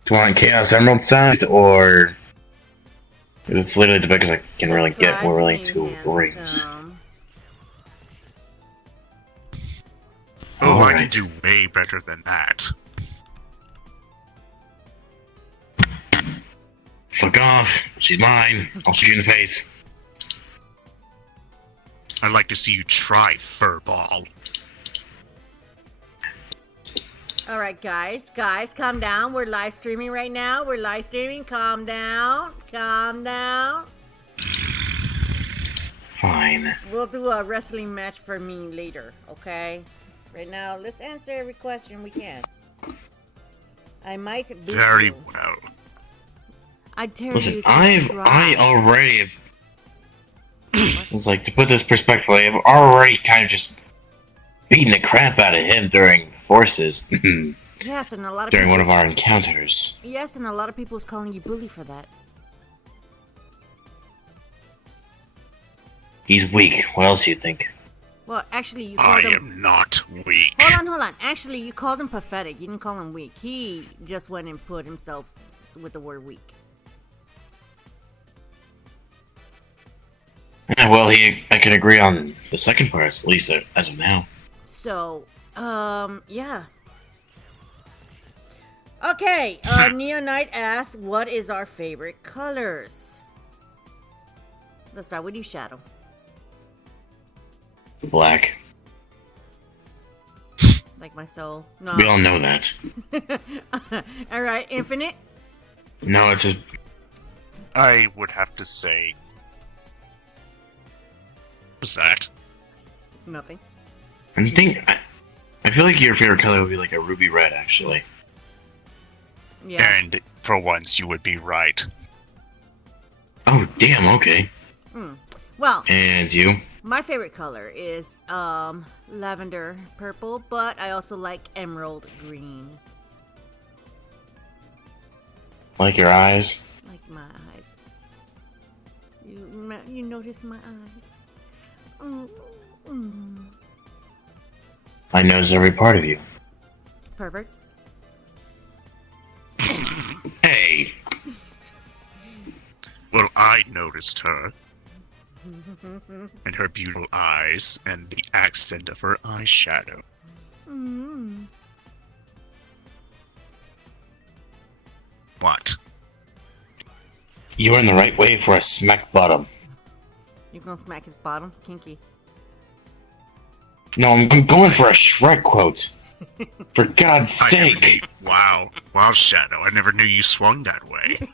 do you want Chaos Emerald sized, or it's literally the biggest I can really get. We're really two rings. Handsome. Oh, I Alright. can do way better than that. Fuck off. She's mine. I'll shoot you in the face. I'd like to see you try, furball. Alright, guys, calm down. We're live streaming right now. We're live streaming. Calm down. Calm down. Fine. We'll do a wrestling match for me later, okay? Right now, let's answer every question we can. I might beat Very you. well. I dare Listen, you to I try. already. It's like, to put this perspective, I've already kind of just beaten the crap out of him during Forces. Yes, and a lot of During people, one of our encounters. yes, and a lot of people is calling you bully for that. He's weak. What else do you think? Well, actually, you I called him. am not weak. Hold on. Actually, you called him pathetic. You didn't call him weak. He just went and put himself with the word weak. Yeah, well, I can agree on the second part, at least as of now. So, yeah. Okay, Neo Knight asks, what is our favorite colors? Let's start with you, Shadow. Black. Like my soul. No. We all know that. Alright, Infinite? No, it's just I would have to say... What's that? Nothing. I feel like your favorite color would be like a ruby red, actually. Yes. And for once, you would be right. Oh, damn, okay. Well, And you? my favorite color is, lavender purple, but I also like emerald green. Like your eyes? Like my eyes. You notice my eyes? I notice every part of you. Pervert. Hey! Well, I noticed her. And her beautiful eyes, and the accent of her eyeshadow. What? You're in the right way for a smack bottom. You gonna smack his bottom? Kinky. No, I'm going for a Shrek quote. For God's I never sake. knew- Wow. Wow, Shadow. I never knew you swung that way.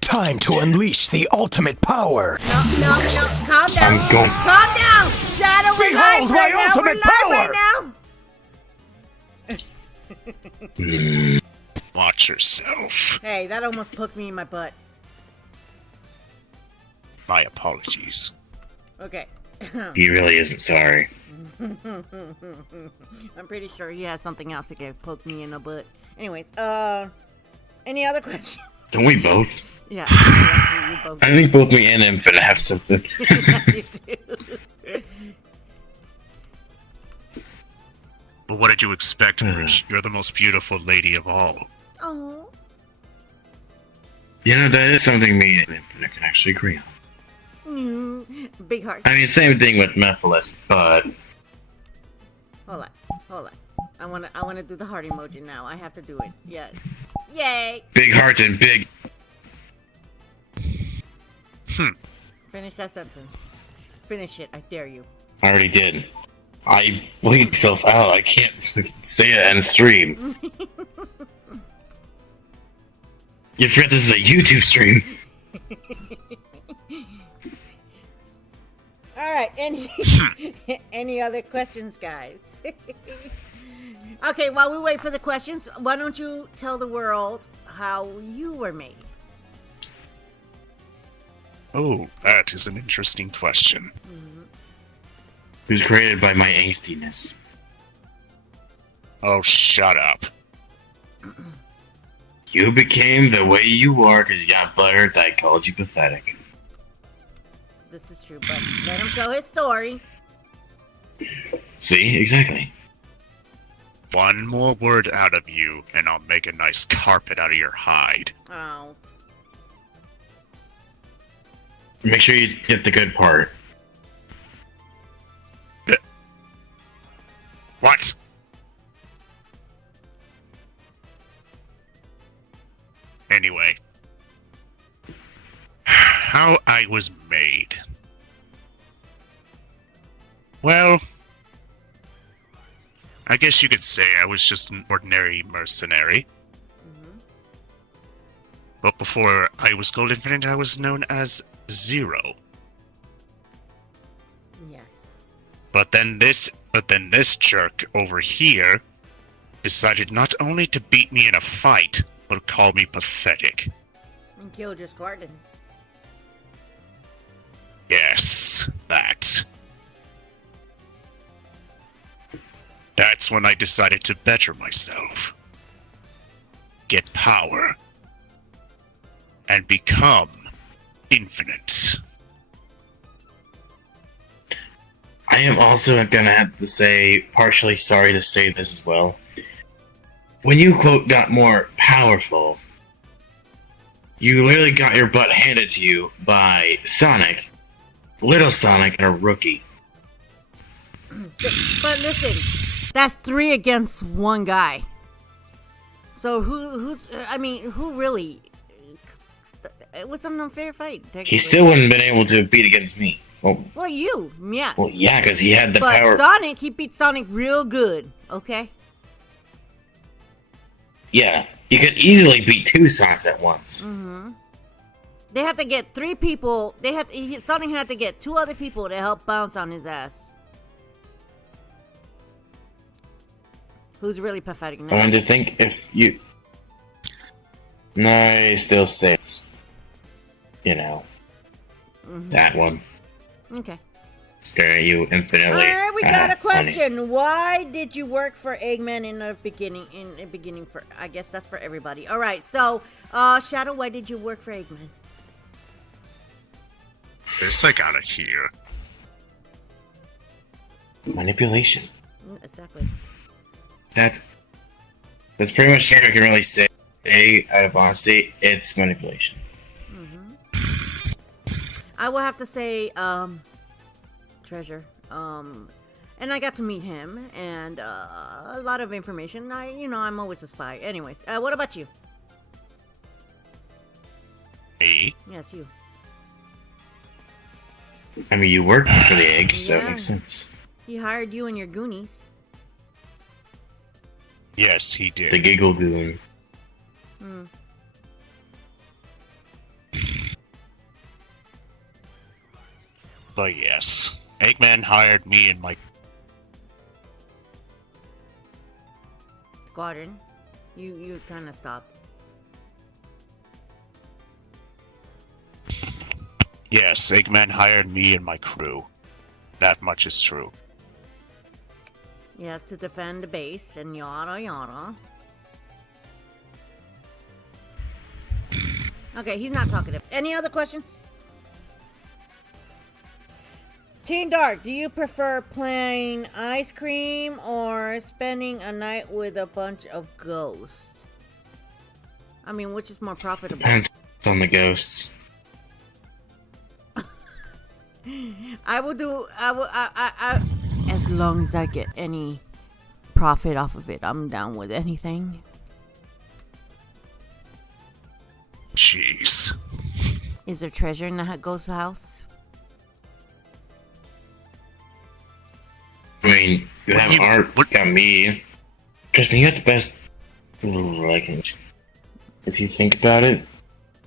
Time to unleash the ultimate power. No. Calm down. I'm going- Calm down. Shadow, we're live Behold right my now. We're ultimate live right now. Watch yourself. Hey, that almost poked me in my butt. My apologies. Okay. He really isn't sorry. I'm pretty sure he has something else that could poke me in the butt. Anyways, any other questions? Don't we both? Yeah, yes, you both. I think both me and Infinite have something. You do. But what did you expect, Rouge? You're the most beautiful lady of all. Oh. You know, that is something me and Infinite can actually agree on. Big heart. I mean, same thing with Mephiles, but Hold on. I wanna do the heart emoji now. I have to do it. Yes. Yay! big hearts and big. Finish that sentence. Finish it. I dare you. I already did. I bleed myself out. I can't say it and stream. You forget this is a YouTube stream. All right. Any other questions, guys? Okay. While we wait for the questions, why don't you tell the world how you were made? Oh, that is an interesting question. It was created by my angstiness. Oh, shut up. You became the way you are because you got buttered. I called you pathetic. This is true, but let him tell his story. See? Exactly. One more word out of you, and I'll make a nice carpet out of your hide. Oh. Make sure you get the good part. What? Anyway. How I was made. Well, I guess you could say I was just an ordinary mercenary. But before I was Gold Infinite, I was known as Zero. Yes. But then this jerk over here decided not only to beat me in a fight, but call me pathetic. And killed your Squarton. Yes, that. That's when I decided to better myself. Get power. And become infinite. I am also gonna have to say, partially sorry to say this as well. When you, quote, got more powerful, you literally got your butt handed to you by Sonic, Little Sonic, and a rookie. But listen, that's 3 against 1 guy. So who really? It was an unfair fight, technically. He still wouldn't have been able to beat against me. Well, you, yes. Well, yeah, because he had the but power. Sonic, he beat Sonic real good, okay? Yeah, you could easily beat 2 Sonics at once. They had to get 3 people. Sonic had to get 2 other people to help bounce on his ass. Who's really pathetic now? I wanted to think if you... No, I still say it's... You know... That one. Okay. Stare at you infinitely. Alright, we got a Funny. question. Why did you work for Eggman in the beginning? For I guess that's for everybody. Alright, so Shadow, why did you work for Eggman? This I gotta hear. Manipulation. Exactly. That's pretty much all I can really say. Out of honesty, it's manipulation. I will have to say, Treasure. And I got to meet him, and a lot of information. I'm always a spy. Anyways, what about you? Me? Yes, you. I mean, you worked for the egg, so it Yeah. makes sense. He hired you and your Goonies. Yes, he The did. giggle goon. Hmm. But yes, Eggman hired me and my... Squadron. You kind of stopped. Yes, Eggman hired me and my crew. That much is true. Yes, to defend the base and yada yada. Okay, he's not talkative. Any other questions? Teen Dark, do you prefer playing ice cream or spending a night with a bunch of ghosts? I mean, which is more profitable? Depends on the ghosts. I will do. I as long as I get any profit off of it, I'm down with anything. Jeez. Is there treasure in the ghost house? I mean, you have you- art, what- got me. Trust me, you got the best. Like, if you think about it,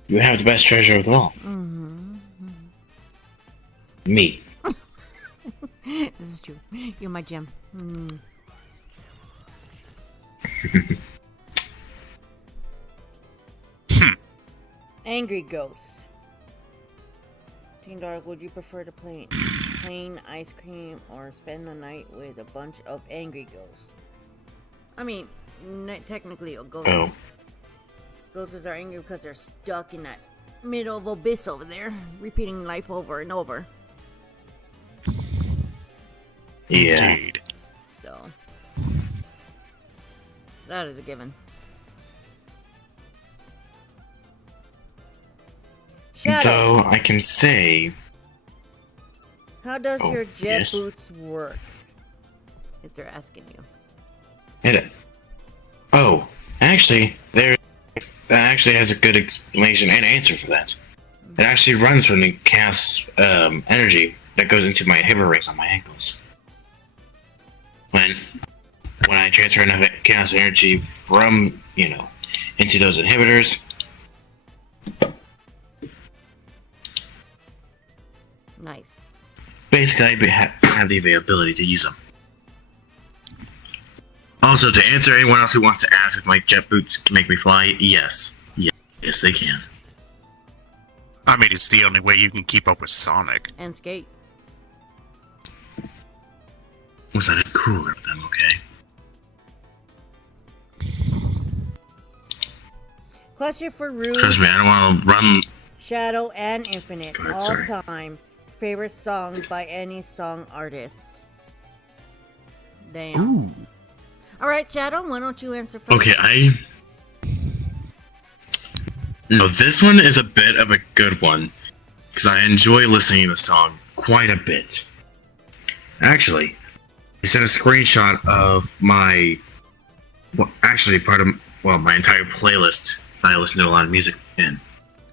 you have the best treasure of them all. Mm-hmm. Me. This is true. You're my gem. Mm. Angry ghosts. Teen Dark, would you prefer to play plain ice cream or spend the night with a bunch of angry ghosts? I mean, technically, a ghost. Oh. Ghosts are angry because they're stuck in that middle of abyss over there, repeating life over and over. Yeah. Indeed. So, that is a given. Shadow, Though I can say, how does Oh, your jet yes. boots work? Is they're asking you. actually, that actually has a good explanation and answer for that. It actually runs from the cast energy that goes into my inhibitor rings on my ankles. When I transfer enough cast energy from, into those inhibitors, Nice. basically I have the ability to use them. Also, to answer anyone else who wants to ask if my jet boots can make me fly, yes. Yes, they can. I mean, it's the only way you can keep up with Sonic. And skate. Was that cooler with them, okay? Question for Trust Rouge, me, I don't want to run. Shadow, and Infinite. Go ahead, All sorry. time. Favorite song by any song artist? Damn. Ooh. Alright, Shadow, why don't you answer first? Okay, No, this one is a bit of a good one, because I enjoy listening to the song quite a bit. Actually, I sent a screenshot of my... Well, actually, my entire playlist that I listen to a lot of music in.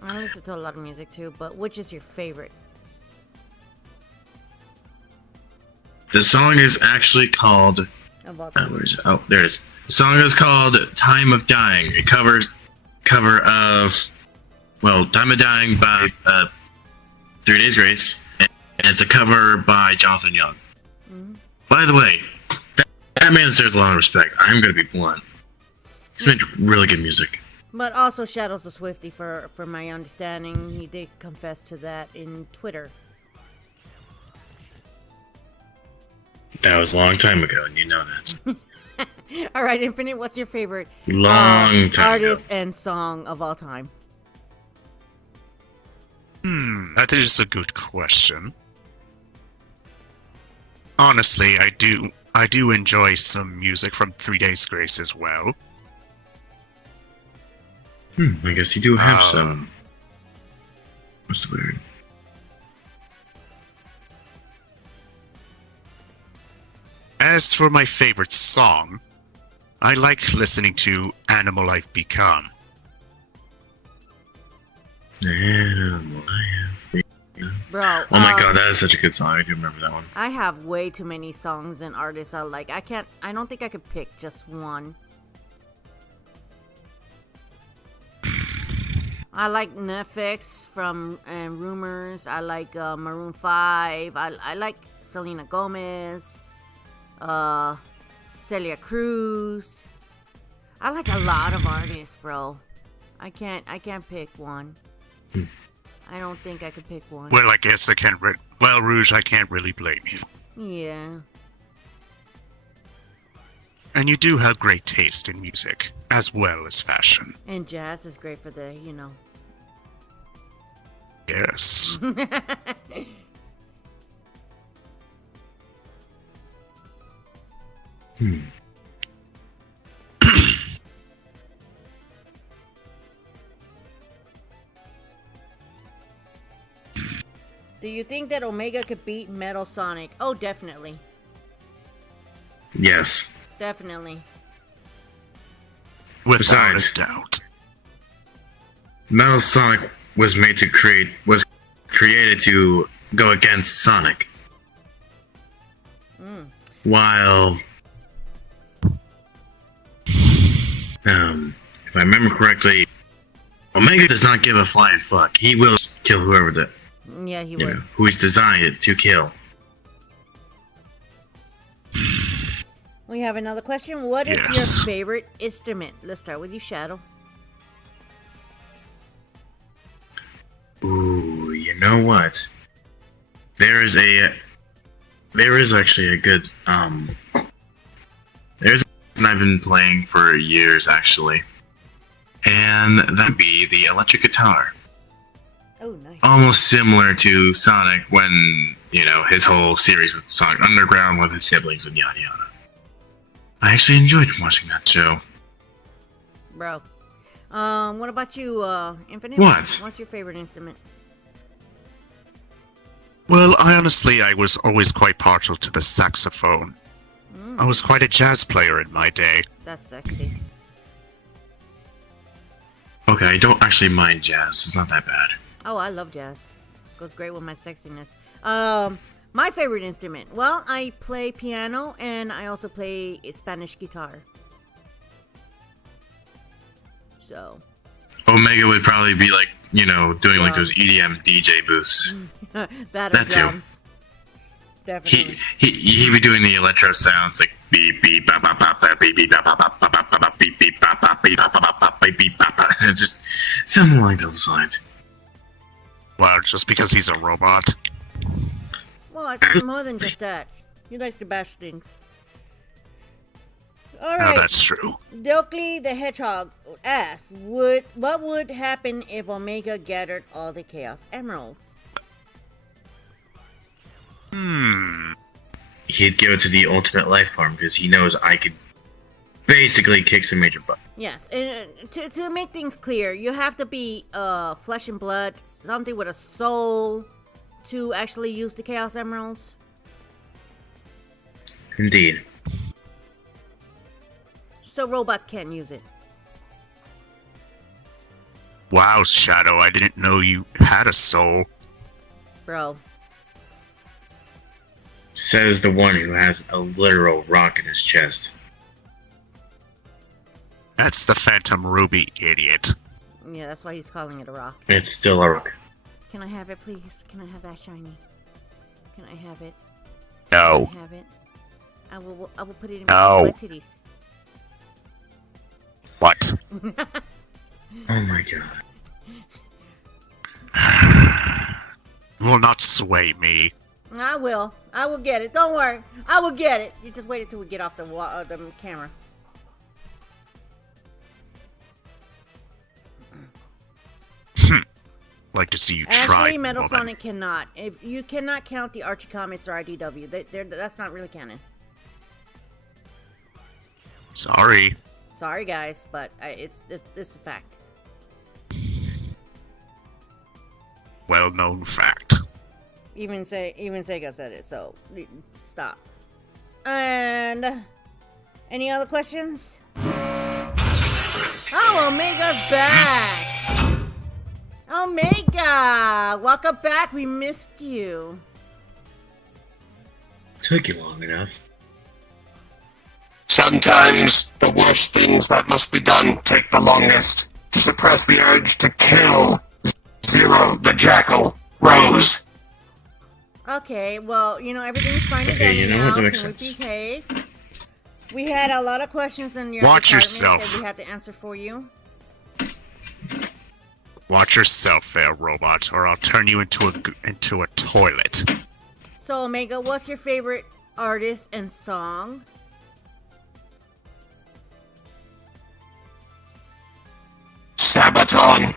I listen to a lot of music too, but which is your favorite? The song is actually called... Of all time? where is it? Oh, there it is. The song is called Time of Dying. It cover of... Well, Time of Dying by 3 Days Grace, and it's a cover by Jonathan Young. Mhm. By the way, that man deserves a lot of respect. I'm gonna be blunt. He's made really good music. But also Shadow's a Swiftie for my understanding. He did confess to that in Twitter. That was a long time ago, and you know that. Alright, Infinite, what's your favorite Long time artist ago. and song of all time? That is a good question. Honestly, I do enjoy some music from 3 Days Grace as well. I guess you do have Um, some. What's the word? As for my favorite song, I like listening to Animal I've Become. Bro. Oh my god, that is such a good song. I do remember that one. I have way too many songs and artists I like. I don't think I could pick just one. I like Netflix from Rumors. I like Maroon 5. I like Selena Gomez. Celia Cruz. I like a lot of artists, bro. I can't pick one. I don't think I could pick one. Well, I guess I can't. Well, Rouge, I can't really blame you. Yeah. And you do have great taste in music, as well as fashion. And jazz is great for the, you know. Yes. Do you think that Omega could beat Metal Sonic? Oh, definitely. Yes. Definitely. Without Besides- a doubt. Metal Sonic was created to go against Sonic. While if I remember correctly, Omega does not give a flying fuck. He will kill whoever Yeah, he would. who he's designed it to kill. We have another question. What is Yes. your favorite instrument? Let's start with you, Shadow. Ooh, you know what? There is actually a good there's one I've been playing for years actually. And that'd be the electric guitar. Oh, nice. Almost similar to Sonic when, you know, his whole series with Sonic Underground with his siblings and yada yada. I actually enjoyed watching that show. Bro. What about you, Infinite? What? What's your favorite instrument? Well, I was always quite partial to the saxophone. I was quite a jazz player in my day. That's sexy. Okay, I don't actually mind jazz. It's not that bad. Oh, I love jazz. Goes great with my sexiness. My favorite instrument. Well, I play piano and I also play Spanish guitar. So. Omega would probably be like, you know, doing like Drums. those EDM DJ booths. that That too. drums. Definitely. He be doing the electro sounds like beep beep ba ba ba ba beep beep ba ba ba ba ba ba ba beep beep ba ba beep ba ba ba ba beep beep ba ba. Just something along those lines. Well, just because he's a robot. Well, it's more than just that. He likes to bash things. No, Alright. that's true. Dokli the Hedgehog asks, what would happen if Omega gathered all the Chaos Emeralds? He'd give it to the ultimate life form because he knows I could basically kick some major butt. Yes, and to make things clear, you have to be flesh and blood, something with a soul, to actually use the Chaos Emeralds. Indeed. So robots can't use it. Wow, Shadow, I didn't know you had a soul. Bro. Says the one who has a literal rock in his chest. That's the Phantom Ruby, idiot. Yeah, that's why he's calling it a rock. It's still a rock. Can I have it, please? Can I have that shiny? Can I have it? No. Can I have it? I will put it in No. my titties. What? Oh my god. You will not sway me. I will. I will get it. Don't worry. I will get it. You just wait until we get off the camera. Like to see you try. Actually, Metal woman. Sonic cannot. If you cannot count the Archie comics or IDW, that's not really canon. Sorry. Sorry, guys, but it's a fact. Well-known fact. Even Sega said it. So stop. And any other questions? Oh, Omega's back. Omega! Welcome back. We missed you. Took you long enough. Sometimes the worst things that must be done take the longest. To suppress the urge to kill Zero the Jackal Rose. Okay, well, everything's fine Okay, again you know now. what? That makes Can we sense. behave? We had a lot of questions in your Watch department yourself. that we had to answer for you. Watch yourself there, robot, or I'll turn you into a toilet. So, Omega, what's your favorite artist and song? Sabaton.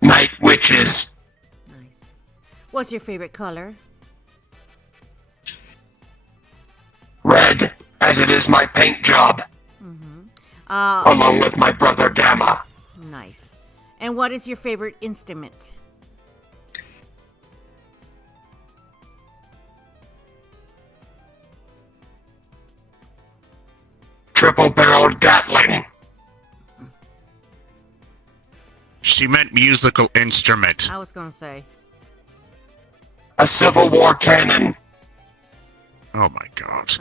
Night Witches. Nice. What's your favorite color? Red, as it is my paint job. Along with my brother Gamma. Nice. And what is your favorite instrument? Triple-barreled Gatling. She meant musical instrument. I was gonna say. A Civil War cannon. Oh my god.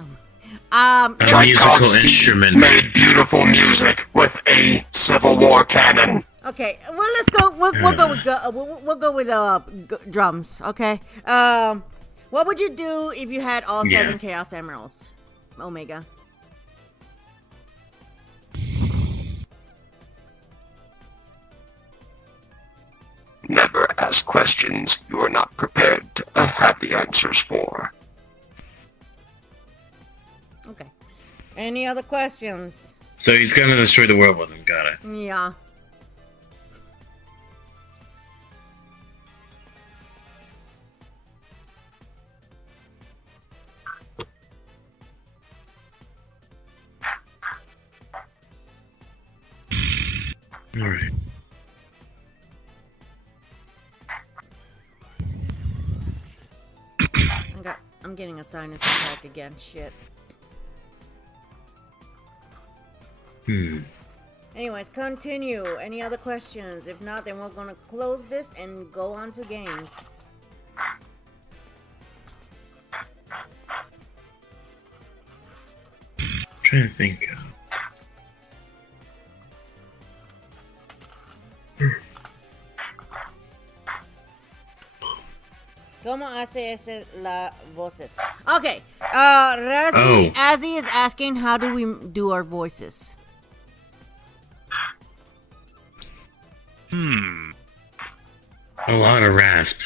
A musical Tchaikovsky instrument. made beautiful music with a Civil War cannon. Okay, well, let's go. We'll go with we'll go with drums. Okay. What would you do if you had all Yeah. 7 Chaos Emeralds, Omega? Never ask questions you are not prepared to have the answers for. Okay. Any other questions? So he's gonna destroy the world with him. Got it. Yeah. All right. I'm getting a sinus attack again. Shit. Anyways, continue. Any other questions? If not, then we're gonna close this and go on to games. Trying to think. ¿Cómo hace ese la voces? Okay. Razzie, Azzy is asking, how do we do our voices? A lot of rasp.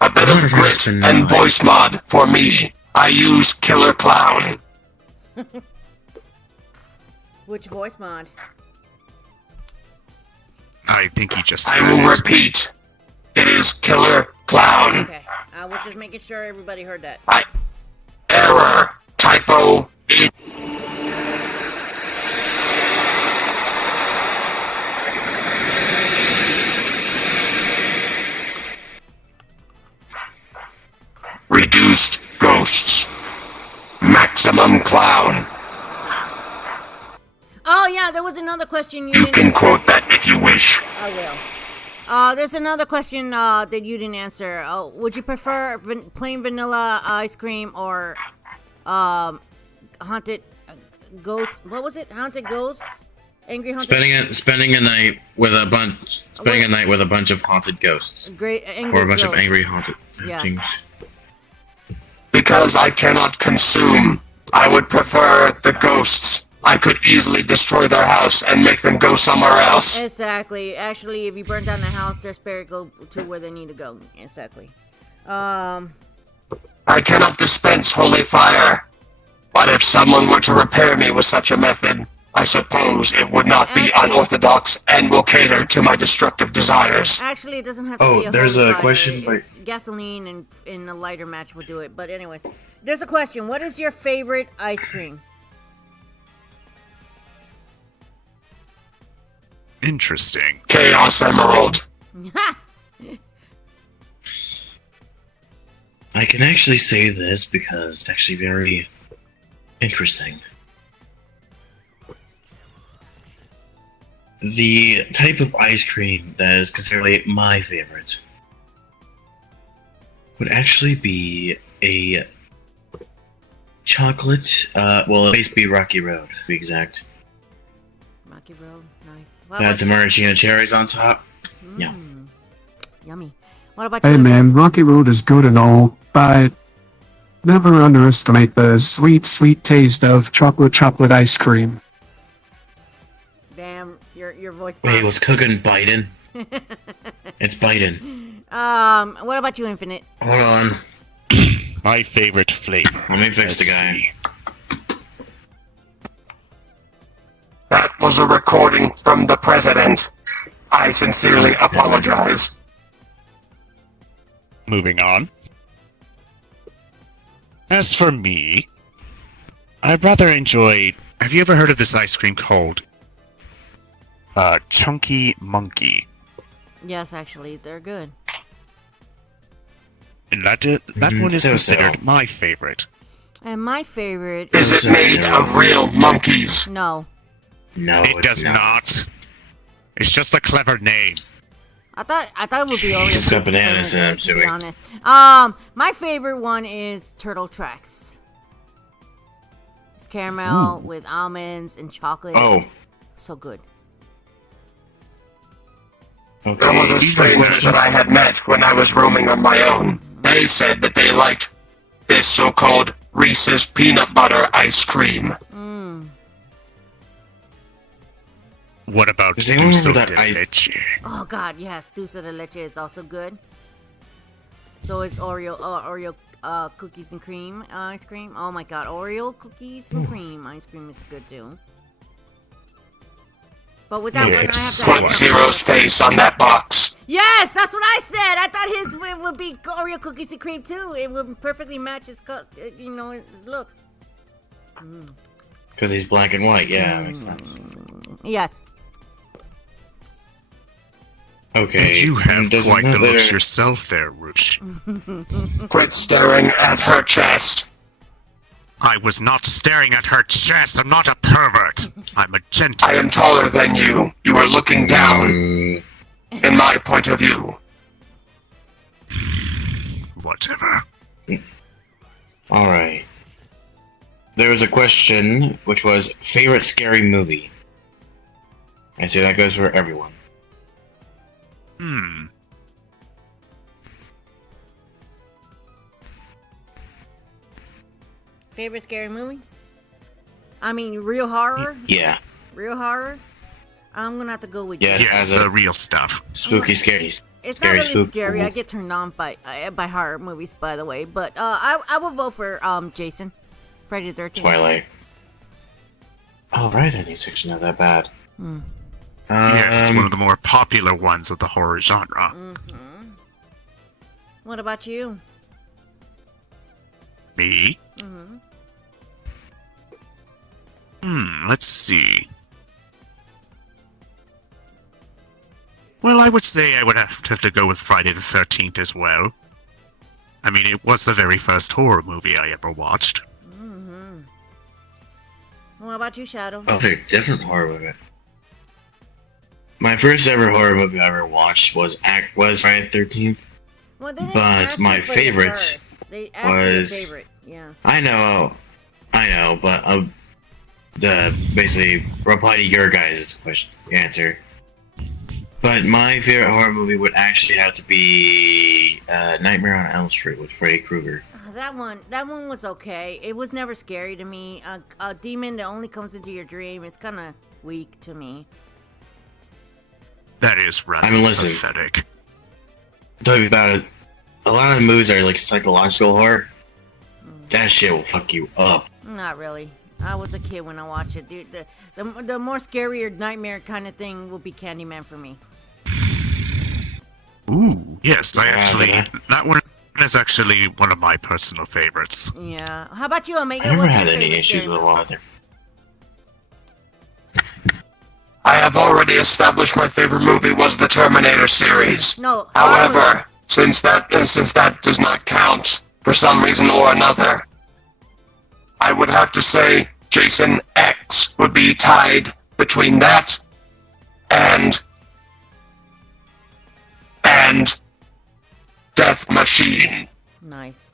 A bit of grit and voice mod for me. I use Killer Clown. Which voice mod? I think he just I said will it. repeat. It is Killer Clown. Okay. I was just making sure everybody heard that. Error. Typo. Reduced ghosts. Maximum clown. Oh, yeah, there was another question you You didn't can answer. quote that if you wish. I will. There's another question that you didn't answer. Would you prefer plain vanilla ice cream or haunted ghost? What was it? Haunted ghosts? Angry haunted. Spending a night with a bunch of haunted ghosts, Great angry or a bunch of ghosts. angry haunted Yeah. things. Because I cannot consume, I would prefer the ghosts. I could easily destroy their house and make them go somewhere else. Exactly. Actually, if you burn down the house, their spirit go to where they need to go. Exactly. I cannot dispense holy fire. But if someone were to repair me with such a method, I suppose it would not be unorthodox and will cater to my destructive desires. Actually, it doesn't have to Oh, be a there's holy a fire. question by- Gasoline and in a lighter match will do it. But anyways, there's a question. What is your favorite ice cream? Interesting. Chaos Emerald. I can actually say this because it's actually very interesting. the type of ice cream that is considered my favorite would actually be a chocolate, well, it basically Rocky Road, to be exact. Rocky Road, nice. Add some maraschino cherries on top. Yeah. Yummy. What about you? Hey man, Rocky Road is good and all, but never underestimate the sweet, sweet taste of chocolate ice cream. Damn, your voice. Wait, box. what's cooking, Biden? It's Biden. What about you, Infinite? Hold on. My favorite flavor. Let me fix the guy. see. That was a recording from the president. I sincerely apologize. Moving on. As for me, I rather enjoy. Have you ever heard of this ice cream called Chunky Monkey? Yes, actually, they're good. And that one is so-so. considered my favorite. And my favorite Is it made of real monkeys? no. No, It it's does not. It's just a clever name. I thought it would be Oreo. It's got cookies bananas or in anything, them, to be Suey. honest. My favorite one is Turtle Tracks. It's caramel with almonds and chocolate. Oh, So good. okay. There was a stranger that I had met when I was roaming on my own. They said that they liked this so-called Reese's peanut butter ice cream. What about Does anyone Dulce remember de that leche? Oh God, yes, dulce de leche is also good. So is Oreo cookies and cream ice cream. Oh my God, Oreo cookies and cream ice cream is good too. But with that one, I have Yes. to. Put Zero's face on that box. Yes, that's what I said. I thought his would be Oreo cookies and cream too. It would perfectly match his his looks. Because he's black and white, yeah, that makes sense. Yes. Okay. You have there's quite the another- looks yourself there, Rouge. Quit staring at her chest. I was not staring at her chest. I'm not a pervert. I'm a I gentleman. am taller than you. You are looking down, Mm, in my point of view. Whatever. Alright. There was a question, which was favorite scary movie. I say that goes for everyone. Favorite scary movie? I mean, real horror. Yeah. Real horror. I'm gonna have to go with Yes, you. Yes, as the a real stuff. spooky, scary. It's not Scary really spook. scary. I get turned on by horror movies, by the way. But I will vote for Jason, Friday the 13th. Twilight. Oh, right, I need section not that bad. Yes, it's one of the more popular ones of the horror genre. What about you? Me? Let's see. Well, I would say I would have to go with Friday the 13th as well. I mean, it was the very first horror movie I ever watched. What about you, Shadow? Oh, okay, different horror movie. My first ever horror movie I ever watched was Friday the 13th. Well, they didn't but ask my you for your favorite first. They asked for your was- favorite. Yeah. I know, but basically reply to your guys' answer. But my favorite horror movie would actually have to be Nightmare on Elm Street with Freddy Krueger. That one was okay. It was never scary to me. A demon that only comes into your dream, it's kind of weak to me. That is rather I mean, listen. pathetic. Talking about it, a lot of the movies are like psychological horror. That shit will fuck you up. Not really. I was a kid when I watched it, dude. The more scarier nightmare kind of thing will be Candyman for me. Ooh, yes, I Yeah, actually... that- That one is actually one of my personal favorites. Yeah. How about you, Omega? I never What's had your any favorite issues scary with a movie? lot of them. I have already established my favorite movie was the Terminator series. No. However, since that does not count for some reason or another, I would have to say Jason X would be tied between that and Death Machine. Nice.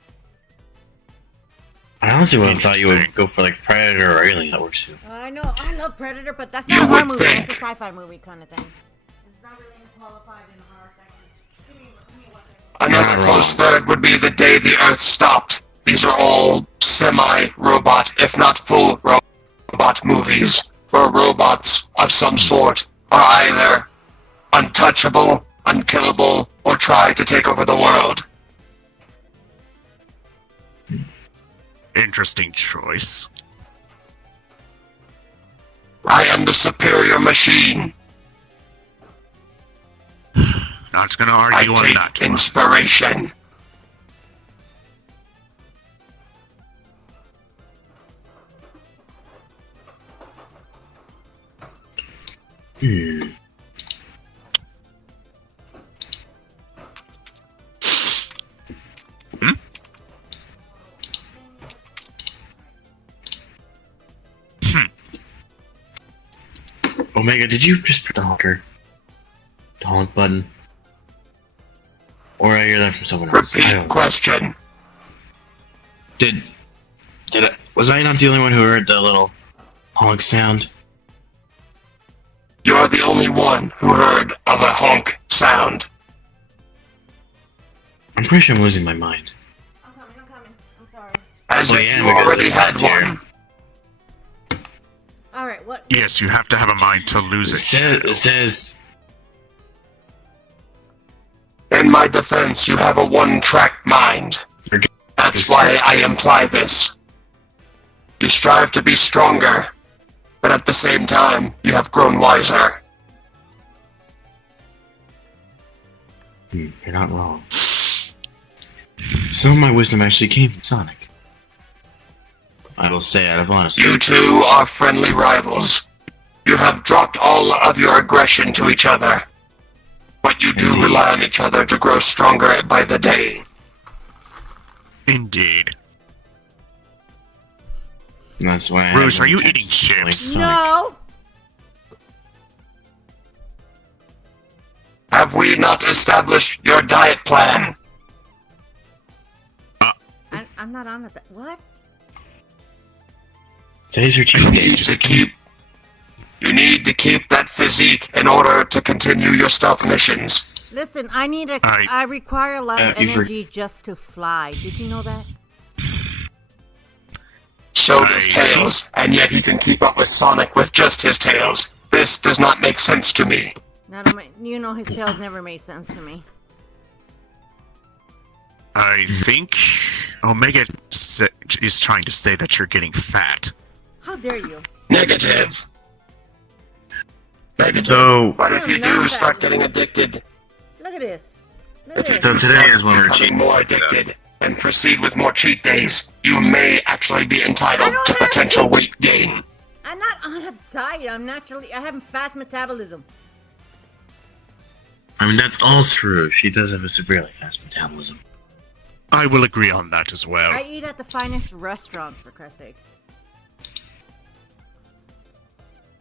I honestly would have thought you would go for like Predator or Alien. That works too. I know, I love Predator, but that's You not a horror would movie. think. That's a sci-fi movie kind of thing. It's not really qualified in the horror section. Give me 1 second. Another Not close wrong. third would be The Day the Earth Stopped. These are all semi-robot, if not full robot movies, where robots of some sort are either untouchable, unkillable, or try to take over the world. Interesting choice. I am the superior machine. Not gonna I argue on take that one. inspiration. Omega, did you just press the honk button? Or I hear that from someone else? I Repeat don't know. question. Did was I not the only one who heard the little honk sound? You're the only one who heard of a honk sound. I'm pretty sure I'm losing my mind. I'm coming. I'm sorry. As Oh, if yeah, you because already it's had here. one. Alright, what? Yes, you have to have a mind to lose it. It says In my defense, you have a one-track mind. That's why I imply this. You strive to be stronger, but at the same time, you have grown wiser. you're not wrong. Some of my wisdom actually came from Sonic. I will say out of honesty. You two are friendly rivals. You have dropped all of your aggression to each other. But you do Indeed. rely on each other to grow stronger by the day. Indeed. And that's why I Rouge, have are you no eating intention to like chips? Sonic. No! Have we not established your diet plan? I'm not on it. What? Today's your You cheat You need to keep that physique in order to continue your stealth missions. Listen, I I- require a lot of you for- energy just to fly. Did you know that? So does Tails, and yet he can keep up with Sonic with just his tails. This does not make sense to me. You know his tails never made sense to me. I think Omega is trying to say that you're getting fat. How dare you? Negative. So, But if you I'm do not start bad. getting addicted, Look at this. Look at if you this. do today start is one of our becoming cheat more days, addicted and proceed with more cheat days, you may actually be I entitled don't to have potential cheat- weight gain. I'm not on a diet. I have fast metabolism. I mean, that's all true. She does have a severely fast metabolism. I will agree on that as well. I eat at the finest restaurants, for Christ's sakes.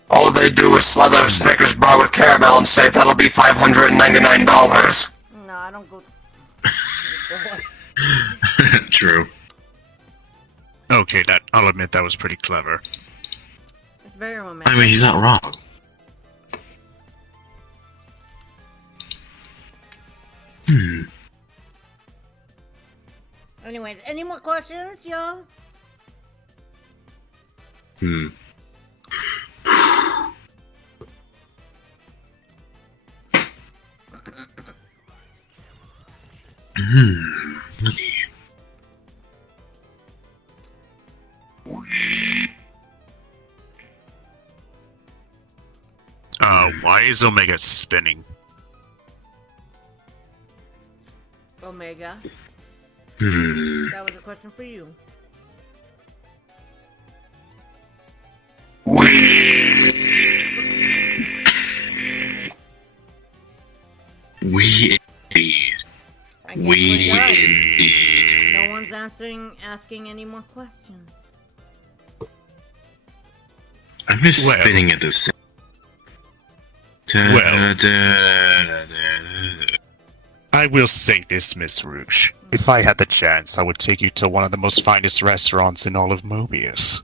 All they do is slather a Snickers bar with caramel and say that'll be $599. No, I don't go. True. Okay, I'll admit that was pretty clever. It's very romantic. I mean, he's not wrong. Anyways, any more questions, y'all? Why is Omega spinning? Omega. That was a question for you. We indeed. I guess We we're done. indeed. No one's asking any more questions. I miss Well. spinning at the Well. I will say this, Miss Rouge. If I had the chance, I would take you to one of the most finest restaurants in all of Mobius.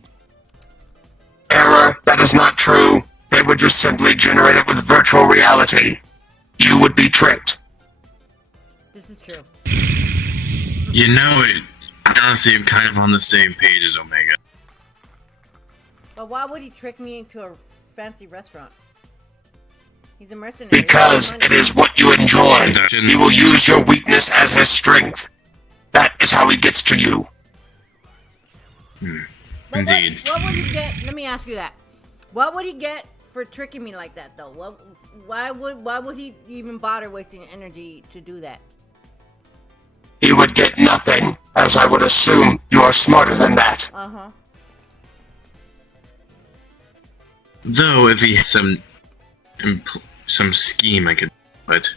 Error, that is not true. They would just simply generate it with virtual reality. You would be tricked. This is true. You know it. Honestly, I'm kind of on the same page as Omega. But why would he trick me into a fancy restaurant? He's a mercenary. Because it is what you enjoy. He will use your weakness as his strength. That is how he gets to you. But Indeed. What would he get? Let me ask you that. What would he get for tricking me like that, though? Why would he even bother wasting energy to do that? He would get nothing, as I would assume you are smarter than that. Uh-huh. Though, if he had some scheme I could put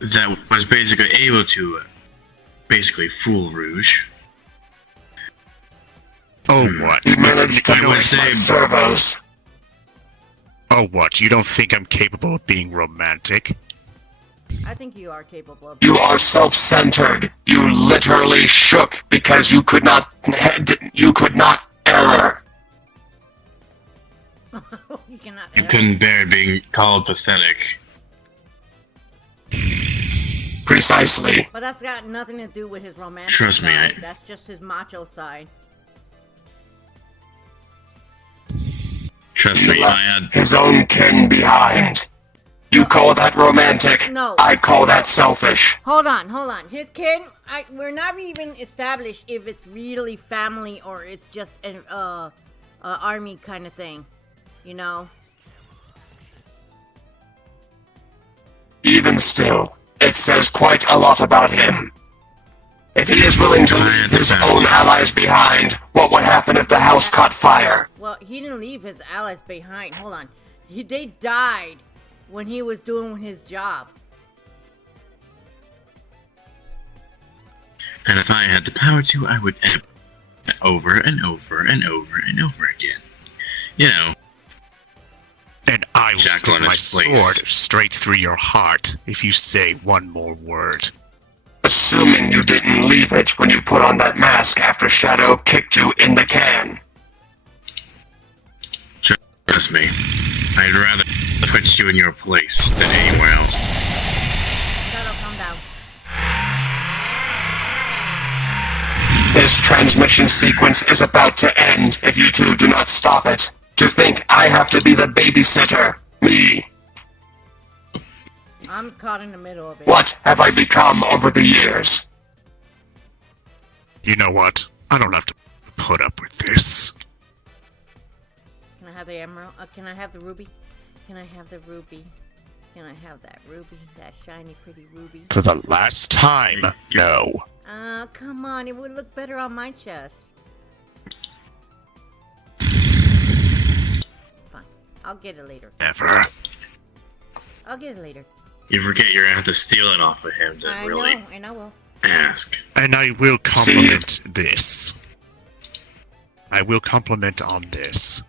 that was basically able to fool Rouge. Oh, what? You managed to I would glitch my say- servos. Oh, what? You don't think I'm capable of being romantic? I think you are capable of. You are self-centered. You literally shook because you could not error. You cannot. You couldn't bear being called pathetic. Precisely. But that's got nothing to do with his romantic Trust me, side. I- That's just his macho side. Trust He me, I left had. his own kin behind. You call that romantic? No. I call that selfish. Hold on. His kid, we're not even established if it's really family or it's just an army kind of thing, you know? Even still, it says quite a lot about him. If he is willing to leave his own allies behind, what would happen if the house caught fire? Well, he didn't leave his allies behind. Hold on. They died when he was doing his job. And if I had the power to, I would over and over and over and over again. You know, And I will Jackal stick in my his place. sword straight through your heart if you say one more word. Assuming you didn't leave it when you put on that mask after Shadow kicked you in the can. trust me, I'd rather put you in your place than anywhere else. Shadow, calm down. This transmission sequence is about to end if you two do not stop it. To think I have to be the babysitter. Me. I'm caught in the middle of it. What have I become over the years? You know what? I don't have to put up with this. Can I have the emerald? Can I have the ruby? Can I have the ruby? Can I have that ruby? That shiny, pretty ruby? For the last time, no. Come on. It would look better on my chest. Fine. I'll get it later. Never. I'll get it later. You forget you're gonna have to steal it off of him to really I know. Will. ask. And I will compliment this. I will compliment on this.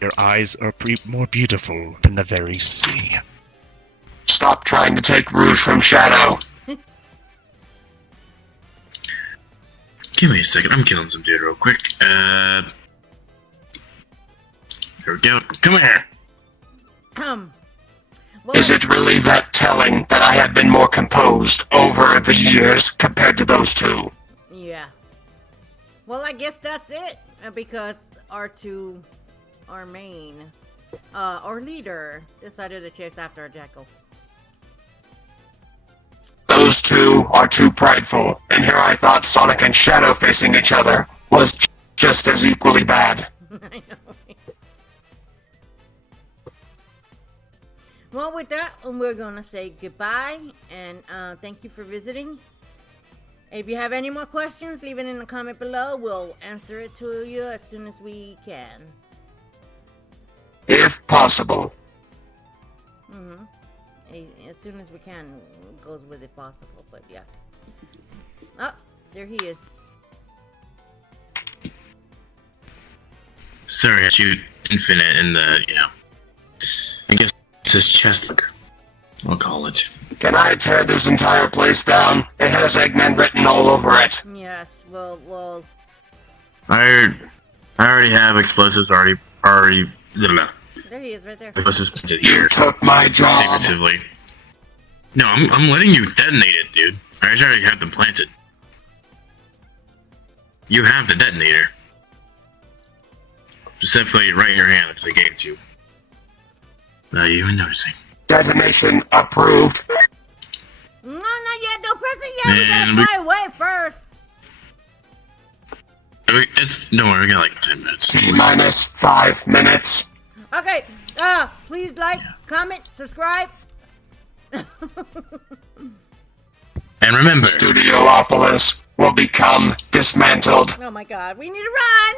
Your eyes are more beautiful than the very sea. Stop trying to take Rouge from Shadow. Give me a second, I'm killing some dude real quick. There we go. Come here! Well, Is it really that telling that I have been more composed over the years compared to those two? yeah. Well, I guess that's it. Because our leader decided to chase after our jackal. Those two are too prideful, and here I thought Sonic and Shadow facing each other was just as equally bad. I know. Well, with that, we're gonna say goodbye, and thank you for visiting. If you have any more questions, leave it in the comment below. We'll answer it to you as soon as we can. If possible. As soon as we can goes with if possible, but yeah. Oh, there he is. Sorry, I shoot infinite in the, I guess his chestbook. I'll call it. Can I tear this entire place down? It has Eggman written all over it. Yes, well... I already have explosives already. There he is, right there. Explosives planted You here. took my job. Secretively. No, I'm letting you detonate it, dude. I already have them planted. You have the detonator. Specifically right in your hand, because I gave it to you. Without you even noticing. Detonation approved. No, not yet. Don't press it yet. And We gotta fly away first. Don't worry, we got like 10 minutes. T-minus 5 minutes. Okay. Please like, comment, subscribe. And remember, Studiopolis will become dismantled. Oh my god, we need to run.